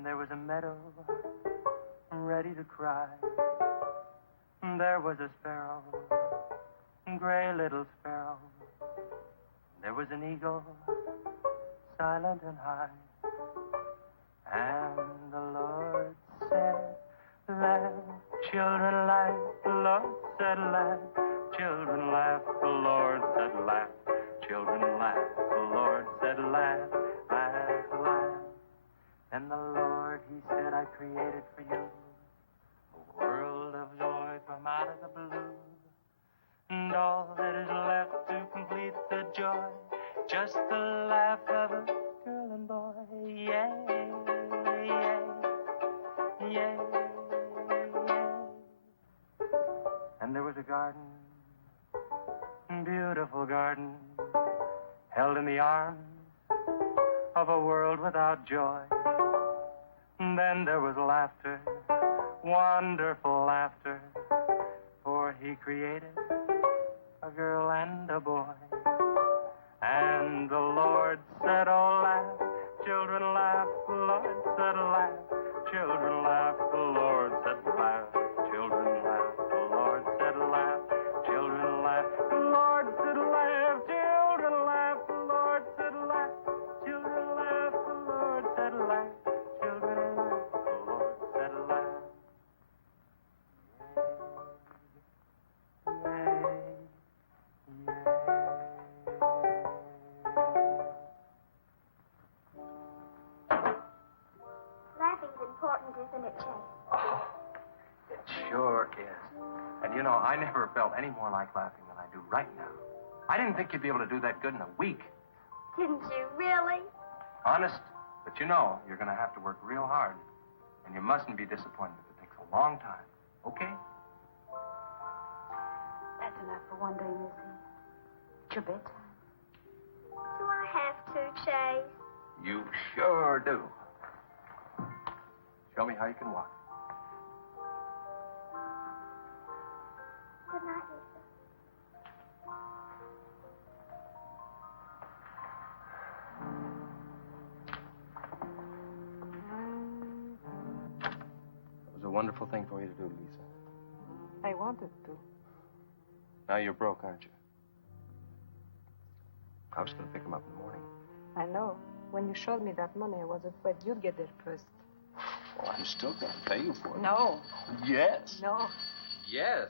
There was a meadow, ready to cry. There was a sparrow, gray little sparrow. There was an eagle, silent and high. And the Lord said, laugh, children laugh. The Lord said, laugh, children laugh. The Lord said, laugh, children laugh. The Lord said, laugh, laugh, laugh. And the Lord, he said, I created for you a world of joy from out of the blue. And all that is left to complete the joy, just the laugh of a girl and boy. Yay, yay, yay, yay. And there was a garden, beautiful garden, held in the arms of a world without joy. And then there was laughter, wonderful laughter, for he created a girl and a boy. And the Lord said, oh, laugh, children laugh. The Lord said, laugh, children laugh. The Lord said, laugh, children laugh. The Lord said, laugh, children laugh. The Lord said, laugh, children laugh. The Lord said, laugh, children laugh. The Lord said, laugh, children laugh. The Lord said, laugh. Laughing's important, isn't it, Chase? Oh, it sure is. And you know, I never felt any more like laughing than I do right now. I didn't think you'd be able to do that good in a week. Didn't you really? Honest. But you know, you're going to have to work real hard. And you mustn't be disappointed if it takes a long time. Okay? That's enough for one day, Missy. It's your bedtime. Do I have to, Chase? You sure do. Show me how you can walk. Good night, Lisa. It was a wonderful thing for you to do, Lisa. I wanted to. Now you're broke, aren't you? I was going to pick him up in the morning. I know. When you showed me that money, I was afraid you'd get there first. Well, I'm still going to pay you for it. No. Yes. No. Yes.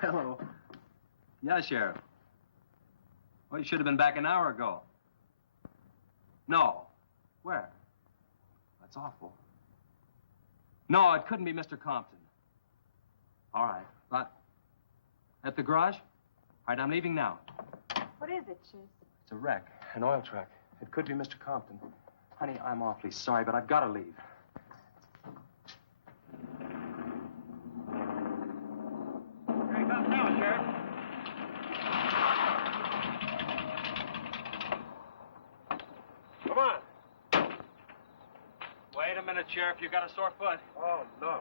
Hello. Yeah, Sheriff. Well, you should have been back an hour ago. No. Where? That's awful. No, it couldn't be Mr. Compton. All right. But at the garage? All right, I'm leaving now. What is it, Chase? It's a wreck, an oil truck. It could be Mr. Compton. Honey, I'm awfully sorry, but I've got to leave. Here he comes now, Sheriff. Come on. Wait a minute, Sheriff. You got a sore foot. Oh, no.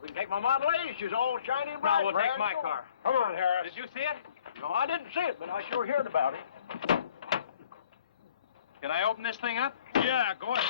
We can take my Model A. She's all shiny and bright. No, we'll take my car. Come on, Harris. Did you see it? No, I didn't see it, but I sure heard about it. Can I open this thing up? Yeah, go ahead.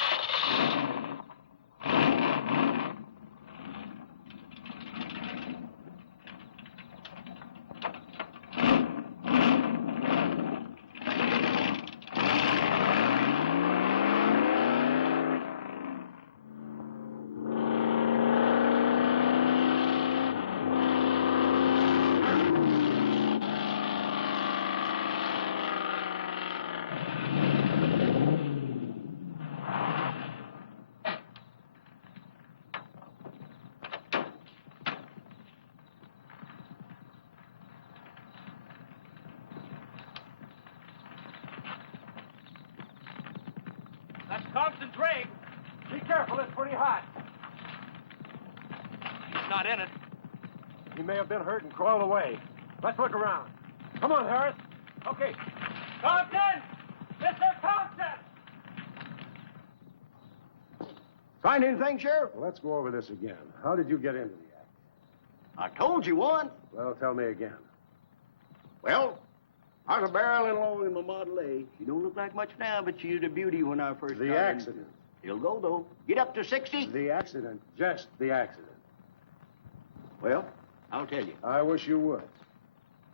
Concentrate. Be careful, it's pretty hot. He's not in it. He may have been hurt and crawled away. Let's look around. Come on, Harris. Okay. Thompson! Mr. Thompson! Find anything, Sheriff? Well, let's go over this again. How did you get into the act? I told you once. Well, tell me again. Well, I was a barrel-in-law in my Model A. She don't look like much now, but she was a beauty when I first The got accident. It'll go, though. Get up to 60. The accident. Just the accident. Well, I'll tell you. I wish you would.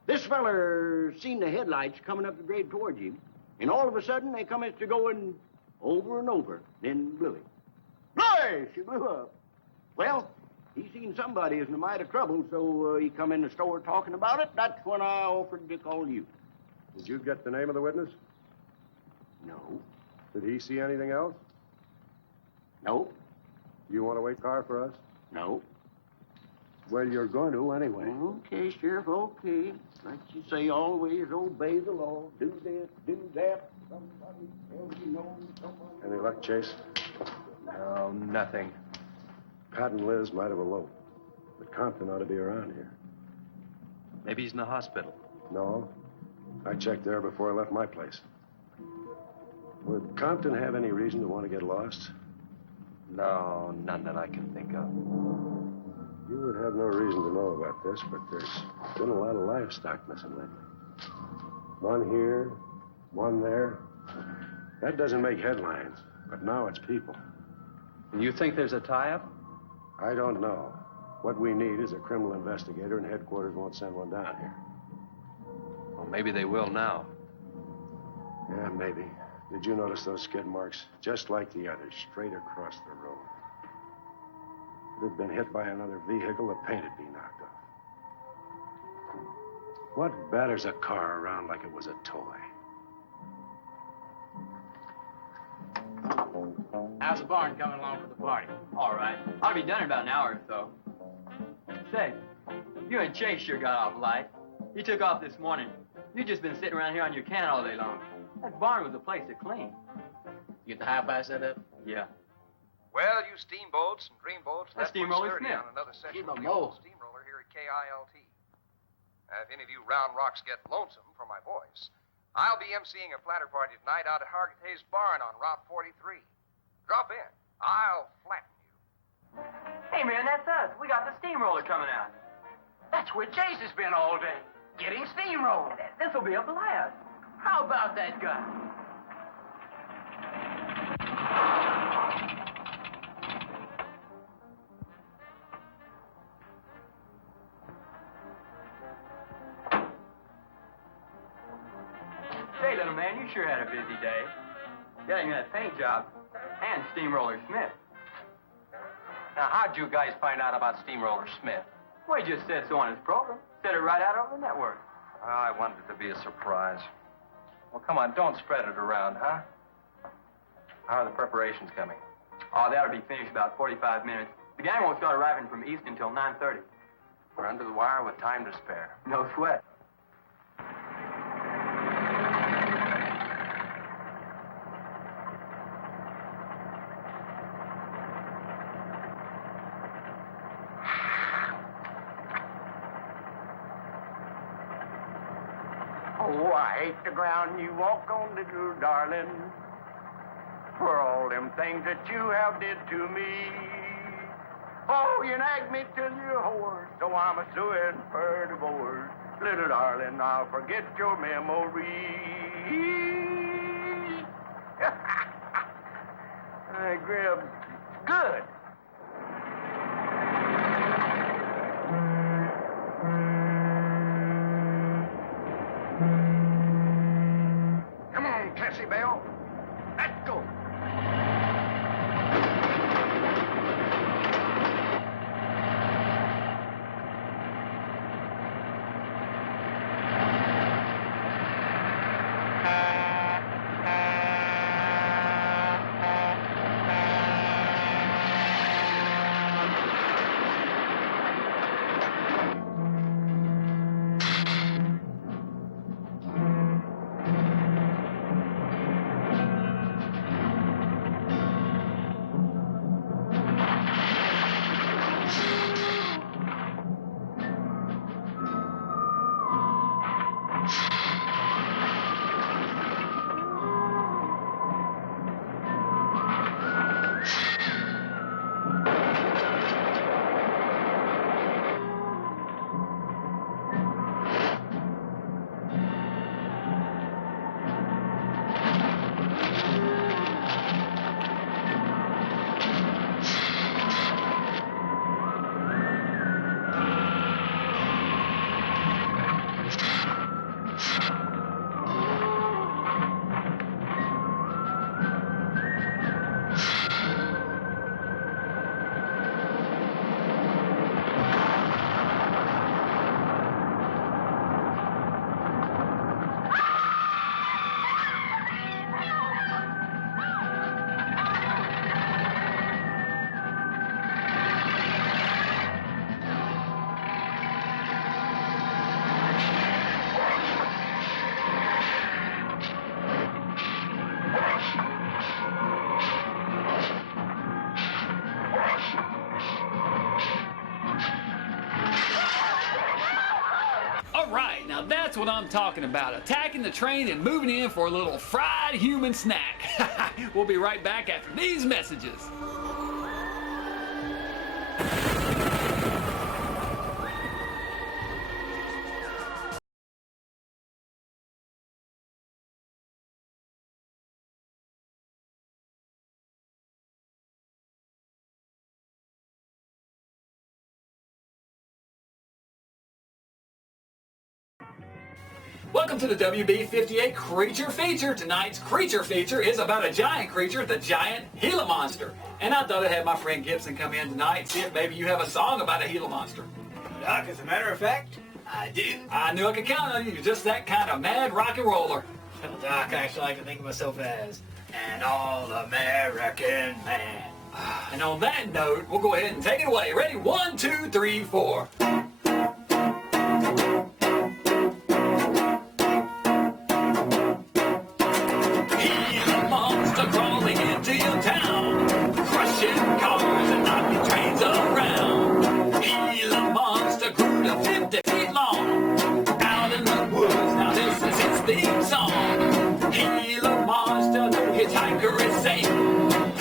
This feller seen the headlights coming up the grade towards him, and all of a sudden they come to going over and over, then blew him. Bloy! She blew up. Well, he seen somebody is in a mite of trouble, so he come in the store talking about it. That's when I offered to call you. Did you get the name of the witness? No. Did he see anything else? No. You want to wait car for us? No. Well, you're going to anyway. Okay, Sheriff, okay. Like you say, always obey the law. Do this, do that. Somebody tells you no, somebody... Any luck, Chase? No, nothing. Pat and Liz might have eloped, but Compton ought to be around here. Maybe he's in the hospital. No. I checked there before I left my place. Would Compton have any reason to want to get lost? No, none that I can think of. You would have no reason to know about this, but there's been a lot of livestock missing lately. One here, one there. That doesn't make headlines, but now it's people. You think there's a tie-up? I don't know. What we need is a criminal investigator, and headquarters won't send one down here. Well, maybe they will now. Yeah, maybe. Did you notice those skid marks? Just like the others, straight across the road. If it had been hit by another vehicle, the paint would be knocked off. What batters a car around like it was a toy? How's the barn coming along for the party? All right. I'll be done in about an hour or so. Say, you and Chase sure got off light. You took off this morning. You just been sitting around here on your can all day long. That barn was a place to clean. You get the high-five set up? Yeah. Well, you steamboats and dreamboats, That's left foot Steamroller sturdy Smith. on another session Keep of 'em the old low. steamroller here at KILT. If any of you round rocks get lonesome for my voice, I'll be emceeing a flatter party tonight out at Hargett Hayes Barn on Route 43. Drop in. I'll flatten you. Hey, man, that's us. We got the steamroller coming out. That's where Chase has been all day, getting steamrolled. This'll be a blast. How about that guy? Say, little man, you sure had a busy day. Getting that paint job and Steamroller Smith. Now, how'd you guys find out about Steamroller Smith? Well, he just said so on his program. Said it right out over the network. I wanted it to be a surprise. Well, come on, don't spread it around, huh? How are the preparations coming? Oh, that'll be finished about 45 minutes. The gang won't start arriving from East until 9:30. We're under the wire with time to spare. No sweat. Oh, I hate the ground you walk on, little darling, for all them things that you have did to me. Oh, you nagged me till you're hoarse, so I'm a-suing for divorce. Little darling, I'll forget your memory. Grib, good. Come on, Cassie Bell. Let's go. Now that's what I'm talking about. Attacking the train and moving in for a little fried human snack. We'll be right back after these messages. Welcome to the WB58 Creature Feature. Tonight's Creature Feature is about a giant creature, the giant Gila monster. And I thought I'd have my friend Gibson come in tonight and see if maybe you have a song about a Gila monster. Doc, as a matter of fact, I do. I knew I could count on you. You're just that kind of mad rock and roller. Well, Doc, I actually like to think of myself as an all-American man. And on that note, we'll go ahead and take it away. Ready? 1, 2, 3, 4. Crawling into your town, crushing cars and knocking trains around. Gila monster grew to 50 feet long, out in the woods. Now this is his theme song. Gila monster, no hitchhiker is safe.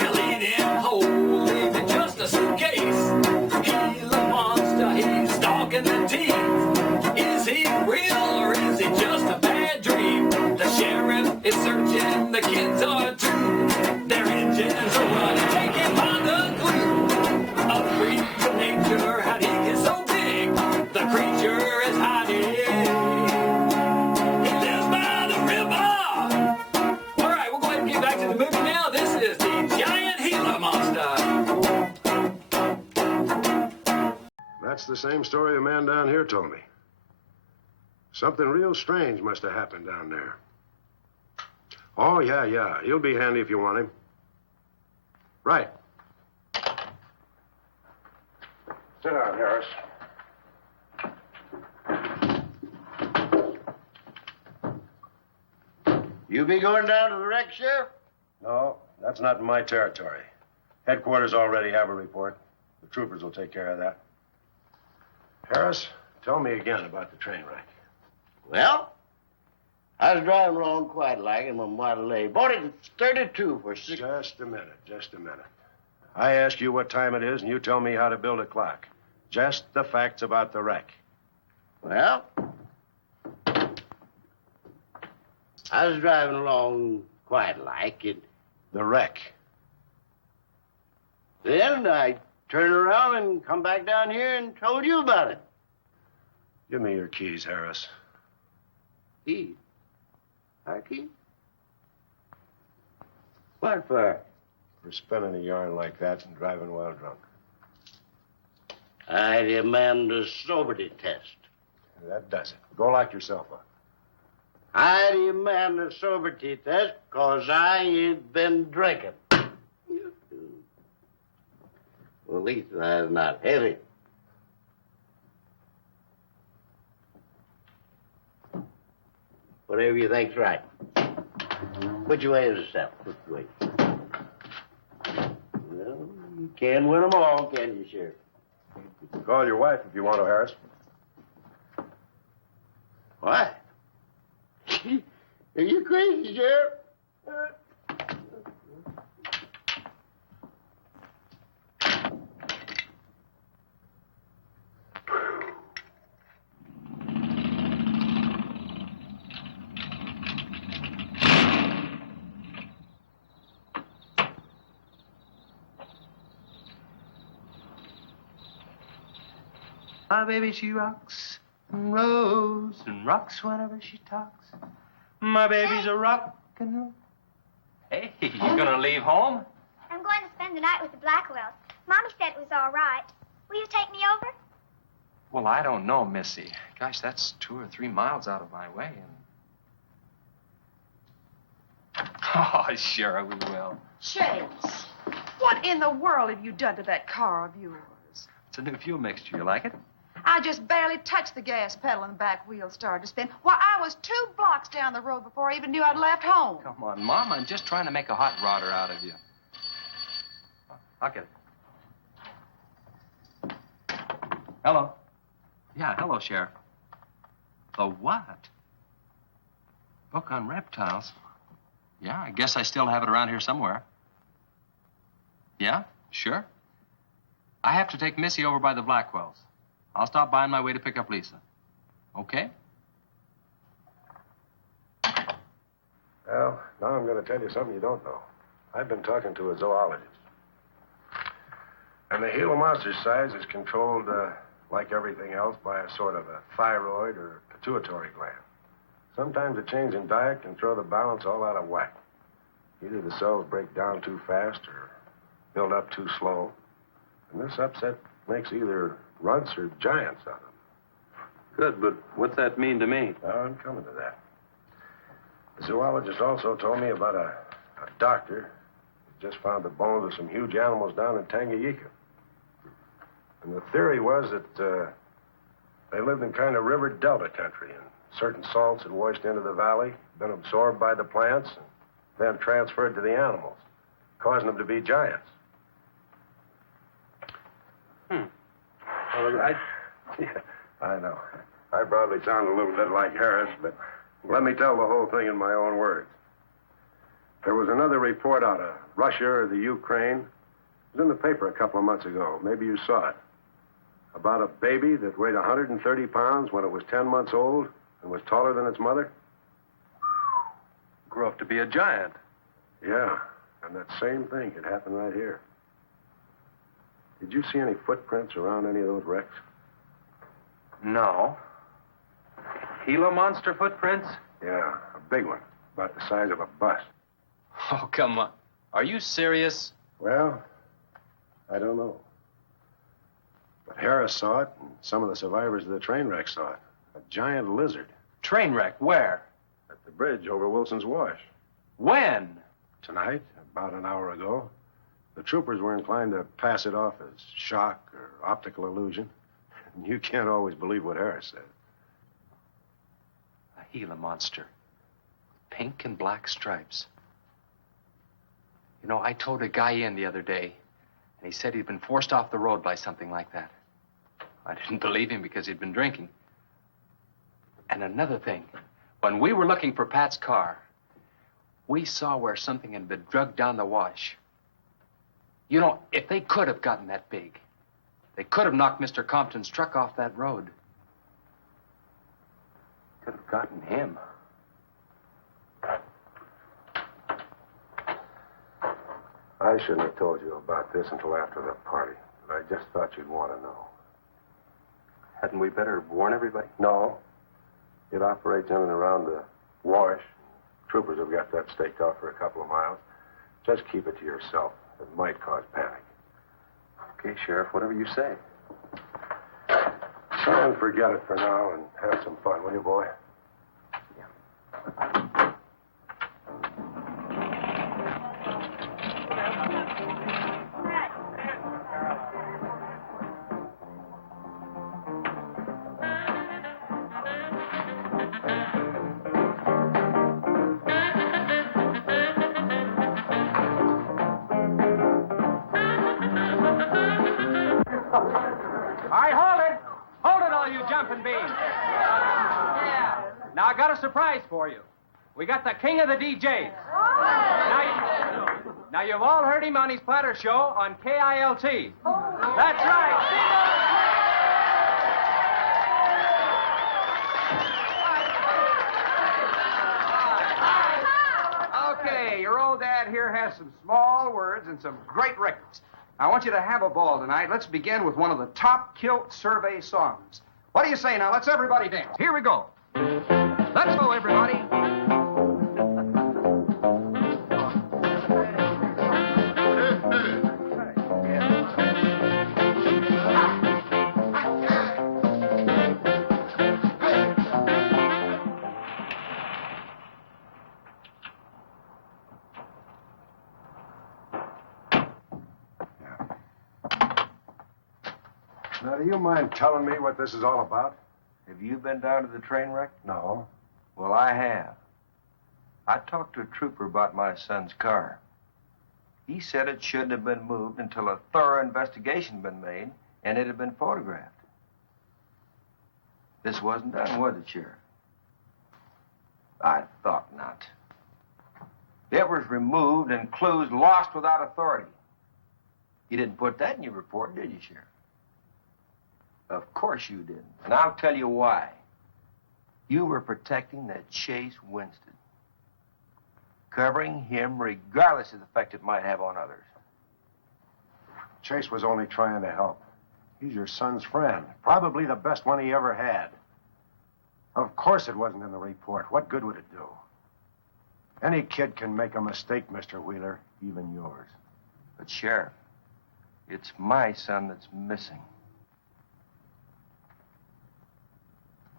He'll eat him whole, leaving just a suitcase. Gila monster, he's stalking the teens. Is he real or is he just a bad dream? The sheriff is searching, the kids are too. Their engines are running, taking on the glue. A freak of nature, how'd he get so big? The creature is hiding. He lives by the river. All right, we'll go ahead and get back to the movie now. This is the giant Gila monster. That's the same story the man down here told me. Something real strange must have happened down there. Oh, yeah. He'll be handy if you want him. Right. Sit down, Harris. You be going down to the wreck, Sheriff? No, that's not in my territory. Headquarters already have a report. The troopers will take care of that. Harris, tell me again about the train wreck. Well, I was driving along quite like in my Model A. Bought it at 32 for six. Just a minute. I ask you what time it is, and you tell me how to build a clock. Just the facts about the wreck. Well, I was driving along quite like it. The wreck. Then I turned around and come back down here and told you about it. Give me your keys, Harris. Keys? Our keys? What for? For spinning a yarn like that and driving while drunk. I demand a sobriety test. That does it. Go lock yourself up. I demand a sobriety test because I ain't been drinking. Well, at least that's not heavy. Whatever you think's right. Which way is the step? Which way? Well, you can't win them all, can you, Sheriff? Call your wife if you want to, Harris. Why? Are you crazy, Sheriff? My baby, she rocks and rolls and rocks whenever she talks. My baby's a rock and roll. Hey, you gonna leave home? I'm going to spend the night with the Blackwells. Mommy said it was all right. Will you take me over? Well, I don't know, Missy. Gosh, that's 2 or 3 miles out of my way. And... Oh, sure, we will. Chase, what in the world have you done to that car of yours? It's a new fuel mixture. You like it? I just barely touched the gas pedal and the back wheel started to spin. Why, I was 2 blocks down the road before I even knew I'd left home. Come on, Mom. I'm just trying to make a hot rodder out of you. I'll get it. Hello. Yeah, hello, Sheriff. A what? Book on reptiles? Yeah, I guess I still have it around here somewhere. Yeah, sure. I have to take Missy over by the Blackwells. I'll stop by on my way to pick up Lisa. Okay? Well, now I'm going to tell you something you don't know. I've been talking to a zoologist. And the Gila monster size is controlled, like everything else, by a sort of a thyroid or pituitary gland. Sometimes a change in diet can throw the balance all out of whack. Either the cells break down too fast or build up too slow. And this upset makes either runts or giants out of them. Good, but what's that mean to me? Well, I'm coming to that. The zoologist also told me about a doctor who just found the bones of some huge animals down in Tanganyika. And the theory was that they lived in kind of river delta country, and certain salts had washed into the valley, been absorbed by the plants, and then transferred to the animals, causing them to be giants. Well, yeah, I know. I probably sound a little bit like Harris, but let me tell the whole thing in my own words. There was another report out of Russia or the Ukraine. It was in the paper a couple of months ago. Maybe you saw it. About a baby that weighed 130 pounds when it was 10 months old and was taller than its mother. Grew up to be a giant. Yeah, and that same thing could happen right here. Did you see any footprints around any of those wrecks? No. Gila monster footprints? Yeah, a big one, about the size of a bus. Oh, come on. Are you serious? Well, I don't know. But Harris saw it, and some of the survivors of the train wreck saw it. A giant lizard. Train wreck? Where? At the bridge over Wilson's Wash. When? Tonight, about an hour ago. The troopers were inclined to pass it off as shock or optical illusion. And you can't always believe what Harris said. A Gila monster. Pink and black stripes. You know, I towed a guy in the other day, and he said he'd been forced off the road by something like that. I didn't believe him because he'd been drinking. And another thing, when we were looking for Pat's car, we saw where something had been drugged down the wash. You know, if they could have gotten that big, they could have knocked Mr. Compton's truck off that road. Could have gotten him. I shouldn't have told you about this until after the party, but I just thought you'd want to know. Hadn't we better warn everybody? No. It operates in and around the wash. Troopers have got that staked out for a couple of miles. Just keep it to yourself. It might cause panic. Okay, Sheriff, whatever you say. Try and forget it for now and have some fun, will you, boy? Now, I got a surprise for you. We got the king of the DJs. Now, you've all heard him on his platter show on KILT. That's right. Okay, your old dad here has some small words and some great records. I want you to have a ball tonight. Let's begin with one of the top kilt survey songs. What do you say now? Let's everybody dance. Here we go. Let's go, everybody. Now, do you mind telling me what this is all about? Have you been down to the train wreck? No. Well, I have. I talked to a trooper about my son's car. He said it shouldn't have been moved until a thorough investigation had been made and it had been photographed. This wasn't done, was it, Sheriff? I thought not. It was removed and clues lost without authority. You didn't put that in your report, did you, Sheriff? Of course you didn't. And I'll tell you why. You were protecting that Chase Winston. Covering him regardless of the effect it might have on others. Chase was only trying to help. He's your son's friend. Probably the best one he ever had. Of course it wasn't in the report. What good would it do? Any kid can make a mistake, Mr. Wheeler, even yours. But, Sheriff, it's my son that's missing.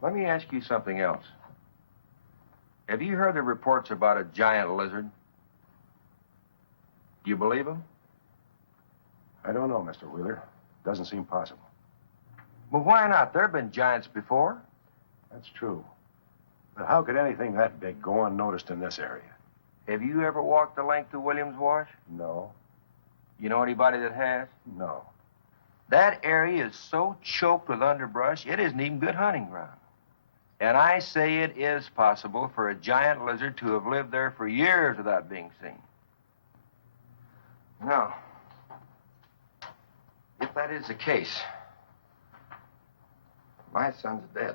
Let me ask you something else. Have you heard the reports about a giant lizard? Do you believe them? I don't know, Mr. Wheeler. Doesn't seem possible. Well, why not? There have been giants before. That's true. But how could anything that big go unnoticed in this area? Have you ever walked the length of Williams Wash? No. You know anybody that has? No. That area is so choked with underbrush, it isn't even good hunting ground. And I say it is possible for a giant lizard to have lived there for years without being seen. Now, if that is the case, my son's dead.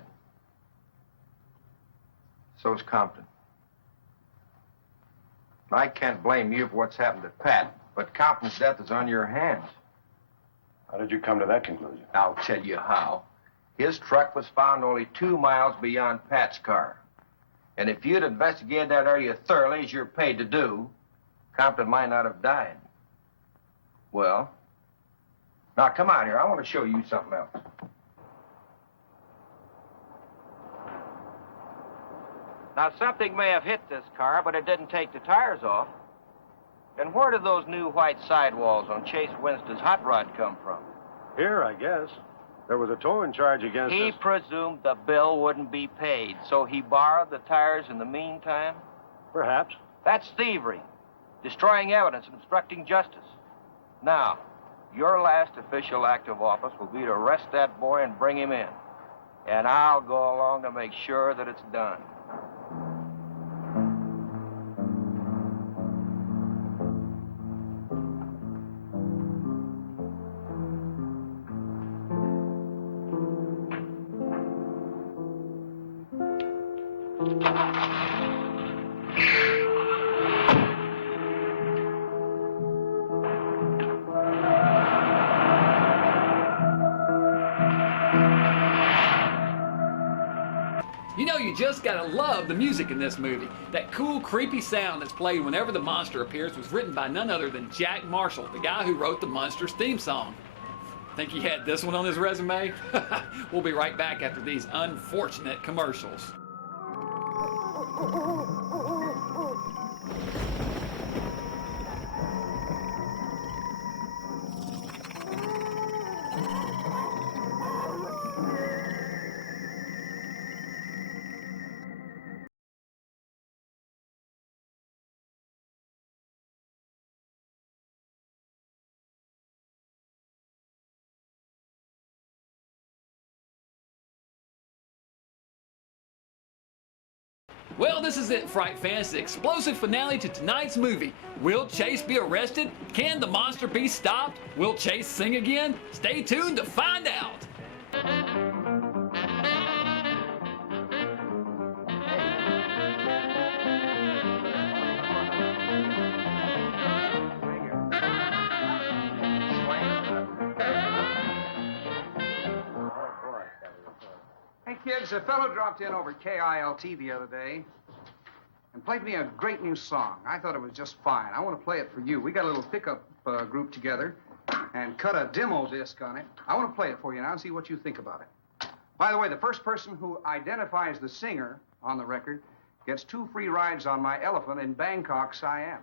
So's Compton. I can't blame you for what's happened to Pat, but Compton's death is on your hands. How did you come to that conclusion? I'll tell you how. His truck was found only 2 miles beyond Pat's car. And if you'd investigated that area thoroughly, as you're paid to do, Compton might not have died. Well, now come out here. I want to show you something else. Now, something may have hit this car, but it didn't take the tires off. And where did those new white sidewalls on Chase Winston's hot rod come from? Here, I guess. There was a towing charge against He us. presumed the bill wouldn't be paid, so he borrowed the tires in the meantime? Perhaps. That's thievery, destroying evidence and obstructing justice. Now, your last official act of office will be to arrest that boy and bring him in. And I'll go along to make sure that it's done. You know, you just gotta love the music in this movie. That cool, creepy sound that's played whenever the monster appears was written by none other than Jack Marshall, the guy who wrote the Monsters theme song. Think he had this one on his resume? We'll be right back after these unfortunate commercials. Well, this is it, Fright fans. The explosive finale to tonight's movie. Will Chase be arrested? Can the monster be stopped? Will Chase sing again? Stay tuned to find out. Hey, kids, a fellow dropped in over KILT the other day and played me a great new song. I thought it was just fine. I want to play it for you. We got a little pickup group together and cut a demo disc on it. I want to play it for you now and see what you think about it. By the way, the first person who identifies the singer on the record gets 2 free rides on my elephant in Bangkok, Siam.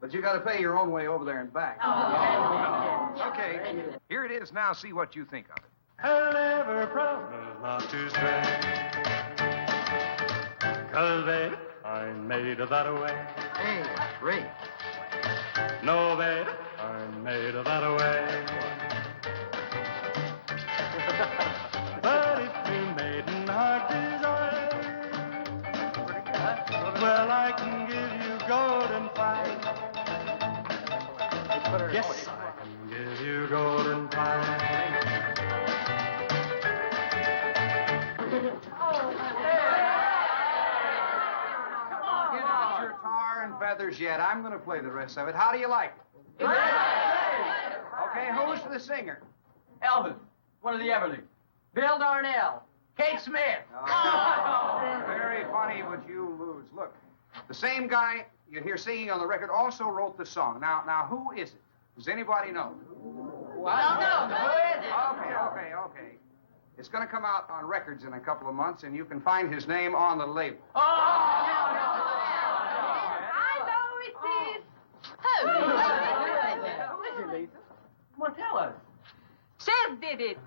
But you got to pay your own way over there and back. Okay, here it is now. See what you think of it. I'll never promise not to stray. 'Cause baby, I'm made of that way. Hey, that's great. No, baby, I'm made of that way. But if you maiden heart desire Yes, I can give you golden pie. Get out your tar and feathers yet. I'm going to play the rest of it. How do you like it? Okay, who's the singer? Elvis, one of the Everlys. Bill Darnell. Kate Smith. Very funny, but you lose. Look, the same guy you hear singing on the record also wrote the song. Now, who is it? Does anybody know? Well, no. Who is it? Okay. It's going to come out on records in a couple of months, and you can find his name on the label. Oh! I know it is. Who is it, Lisa? Come on, tell us. Chef did it.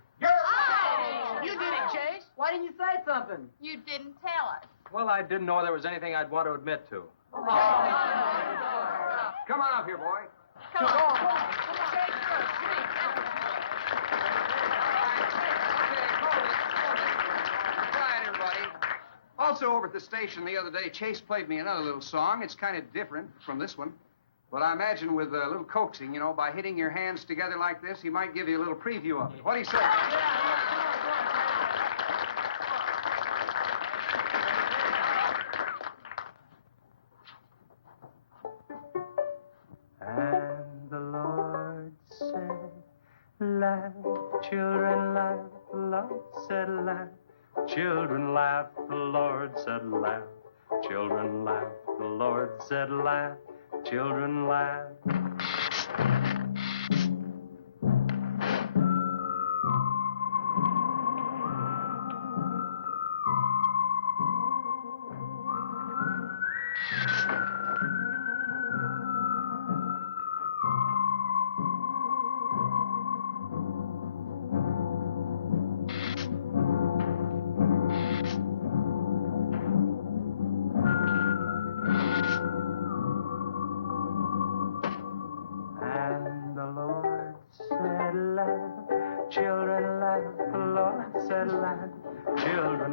You did it, Chase. Why didn't you say something? You didn't tell us. Well, I didn't know there was anything I'd want to admit to. Come on up here, boy. Come on. Quiet, everybody. Also, over at the station the other day, Chase played me another little song. It's kind of different from this one. But I imagine with a little coaxing, by hitting your hands together like this, he might give you a little preview of it. What do you say? And the Lord said, laugh, children, laugh. The Lord said, laugh. Children laugh. The Lord said, laugh. Children laugh. The Lord said, laugh. Children laugh. Children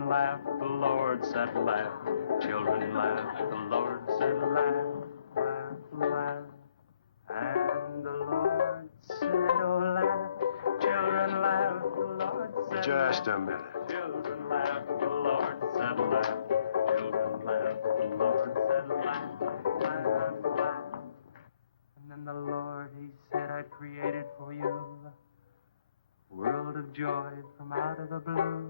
laugh, the Lord said laugh. Children laugh, the Lord said laugh, laugh, laugh. And the Lord said, oh, laugh. Children laugh, the Lord said Just laugh. a minute. Children laugh, the Lord said laugh. Children laugh, the Lord said laugh, laugh, laugh. And then the Lord, he said, I created for you a world of joy from out of the blue.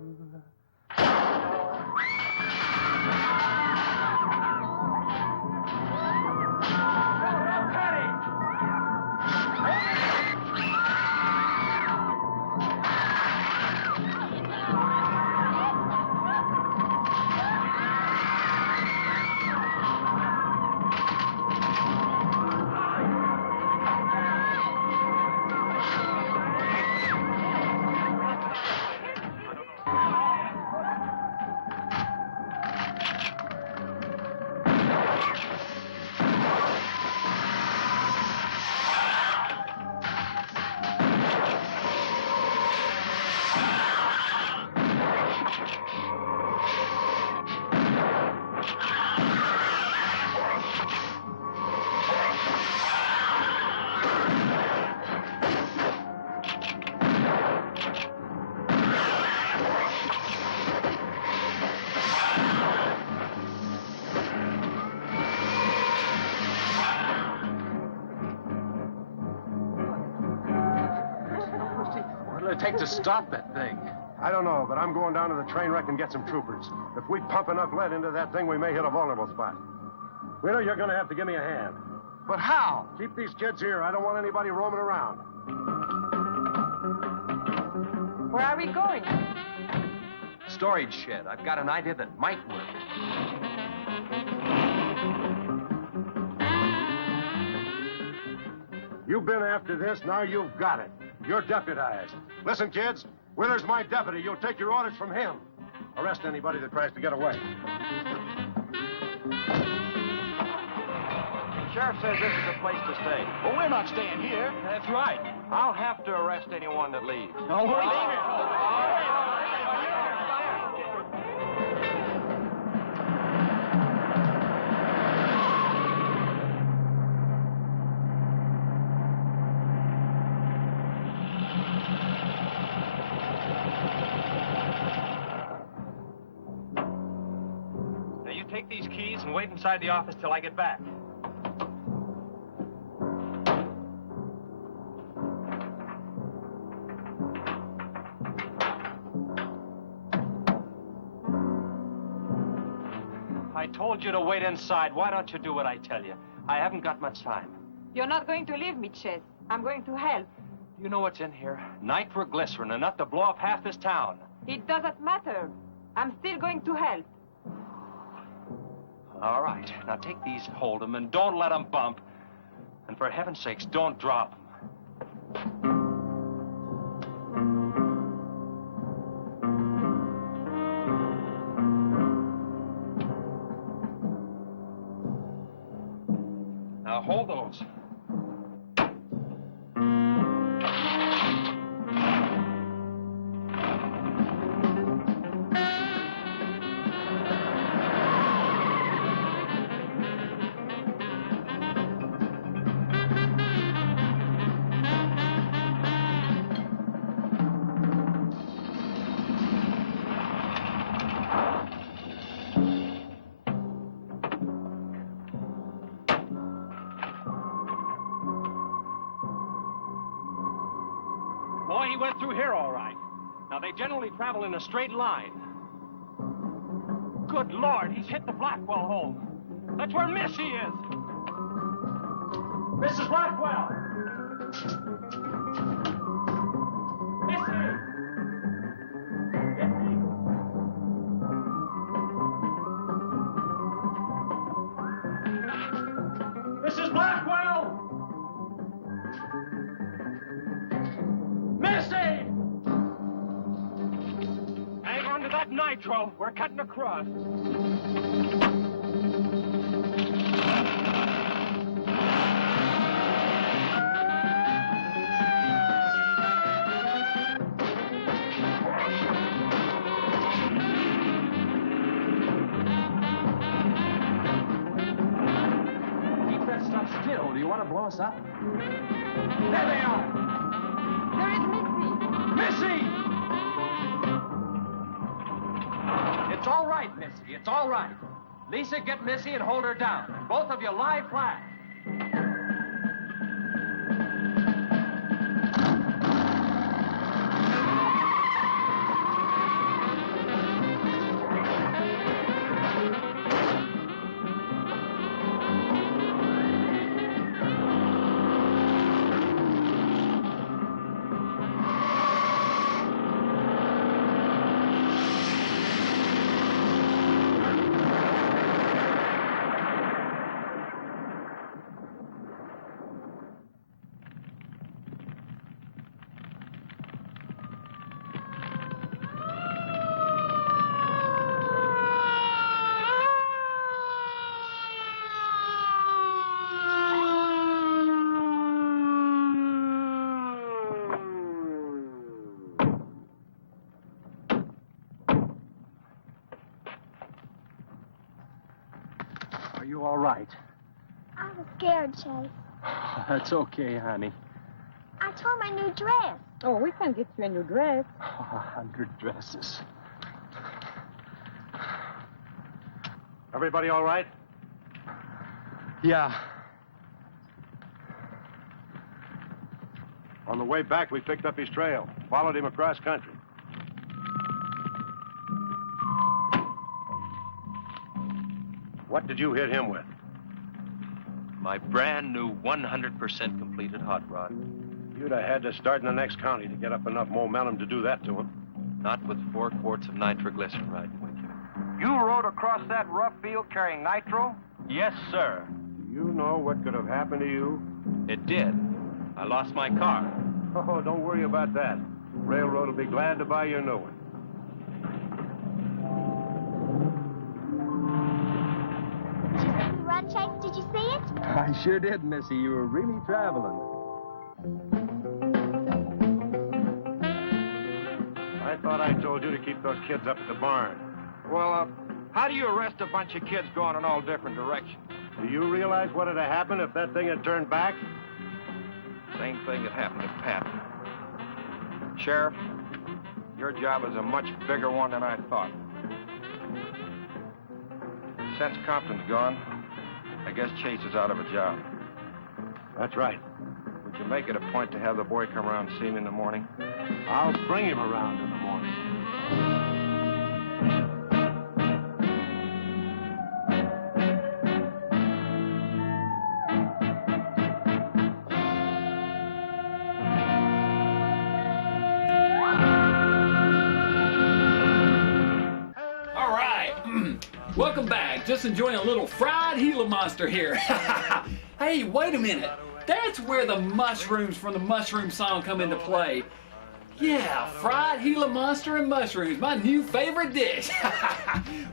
Take to stop that thing? I don't know, but I'm going down to the train wreck and get some troopers. If we pump enough lead into that thing, we may hit a vulnerable spot. Wheeler, you're going to have to give me a hand. But how? Keep these kids here. I don't want anybody roaming around. Where are we going? Storage shed. I've got an idea that might work. You've been after this, now you've got it. You're deputized. Listen, kids, Wheeler's my deputy. You'll take your orders from him. Arrest anybody that tries to get away. Sheriff says this is a place to stay. Well, we're not staying here. That's right. I'll have to arrest anyone that leaves. No, we're leaving. take these keys and wait inside the office till I get back. I told you to wait inside. Why don't you do what I tell you? I haven't got much time. You're not going to leave me, Chase. I'm going to help. You know what's in here? Nitroglycerin, enough to blow up half this town. It doesn't matter. I'm still going to help. All right. Now take these, hold them, and don't let them bump. And for heaven's sakes, don't drop them. Now hold those. Boy, he went through here all right. Now, they generally travel in a straight line. Good Lord, he's hit the Blackwell home. That's where Missy is. Mrs. Blackwell! Missy! Mrs. Blackwell! Missy! Hang on to that nitro. We're cutting across. Keep that stuff still. Do you want to blow us up? There they are! There is Missy. Missy! It's all right, Missy. It's all right. Lisa, get Missy and hold her down. Both of you lie flat. Are you all right? I was scared, Chase. That's okay, honey. I tore my new dress. Oh, we can get you a new dress. 100 dresses. Everybody all right? Yeah. On the way back, we picked up his trail, followed him across country. What did you hit him with? My brand new 100% completed hot rod. You'd have had to start in the next county to get up enough momentum to do that to him. Not with 4 quarts of nitroglycerin riding with you. You rode across that rough field carrying nitro? Yes, sir. Do you know what could have happened to you? It did. I lost my car. Oh, don't worry about that. Railroad will be glad to buy you a new one. Run, Chase, did you see it? I sure did, Missy. You were really traveling. I thought I told you to keep those kids up at the barn. Well, how do you arrest a bunch of kids going in all different directions? Do you realize what would have happened if that thing had turned back? Same thing that happened to Pat. Sheriff, your job is a much bigger one than I thought. Since Compton's gone, I guess Chase is out of a job. That's right. Would you make it a point to have the boy come around and see me in the morning? I'll bring him around in the morning. All right. Welcome back. Just enjoying a little fried Gila monster here. Hey, wait a minute. That's where the mushrooms from the mushroom song come into play. Yeah, fried Gila monster and mushrooms, my new favorite dish.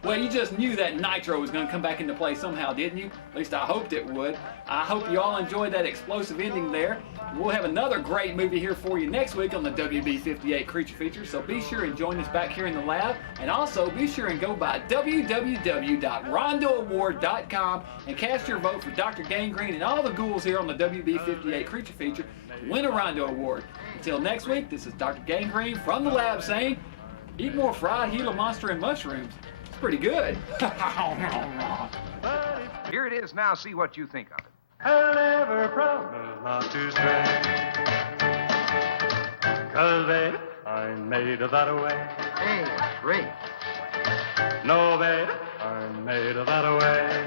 Well, you just knew that nitro was going to come back into play somehow, didn't you? At least I hoped it would. I hope you all enjoyed that explosive ending there. We'll have another great movie here for you next week on the WB58 Creature Feature, so be sure and join us back here in the lab. And also, be sure and go by www.rondoaward.com and cast your vote for Dr. Gangrene and all the ghouls here on the WB58 Creature Feature to win a Rondo Award. Until next week, this is Dr. Gangrene from the lab saying, eat more fried Gila monster and mushrooms. It's pretty good. Here it is now. See what you think of it. I'll never promise not to stray. 'Cause babe, I'm made of that way. Hey, great. No, babe, I'm made of that way.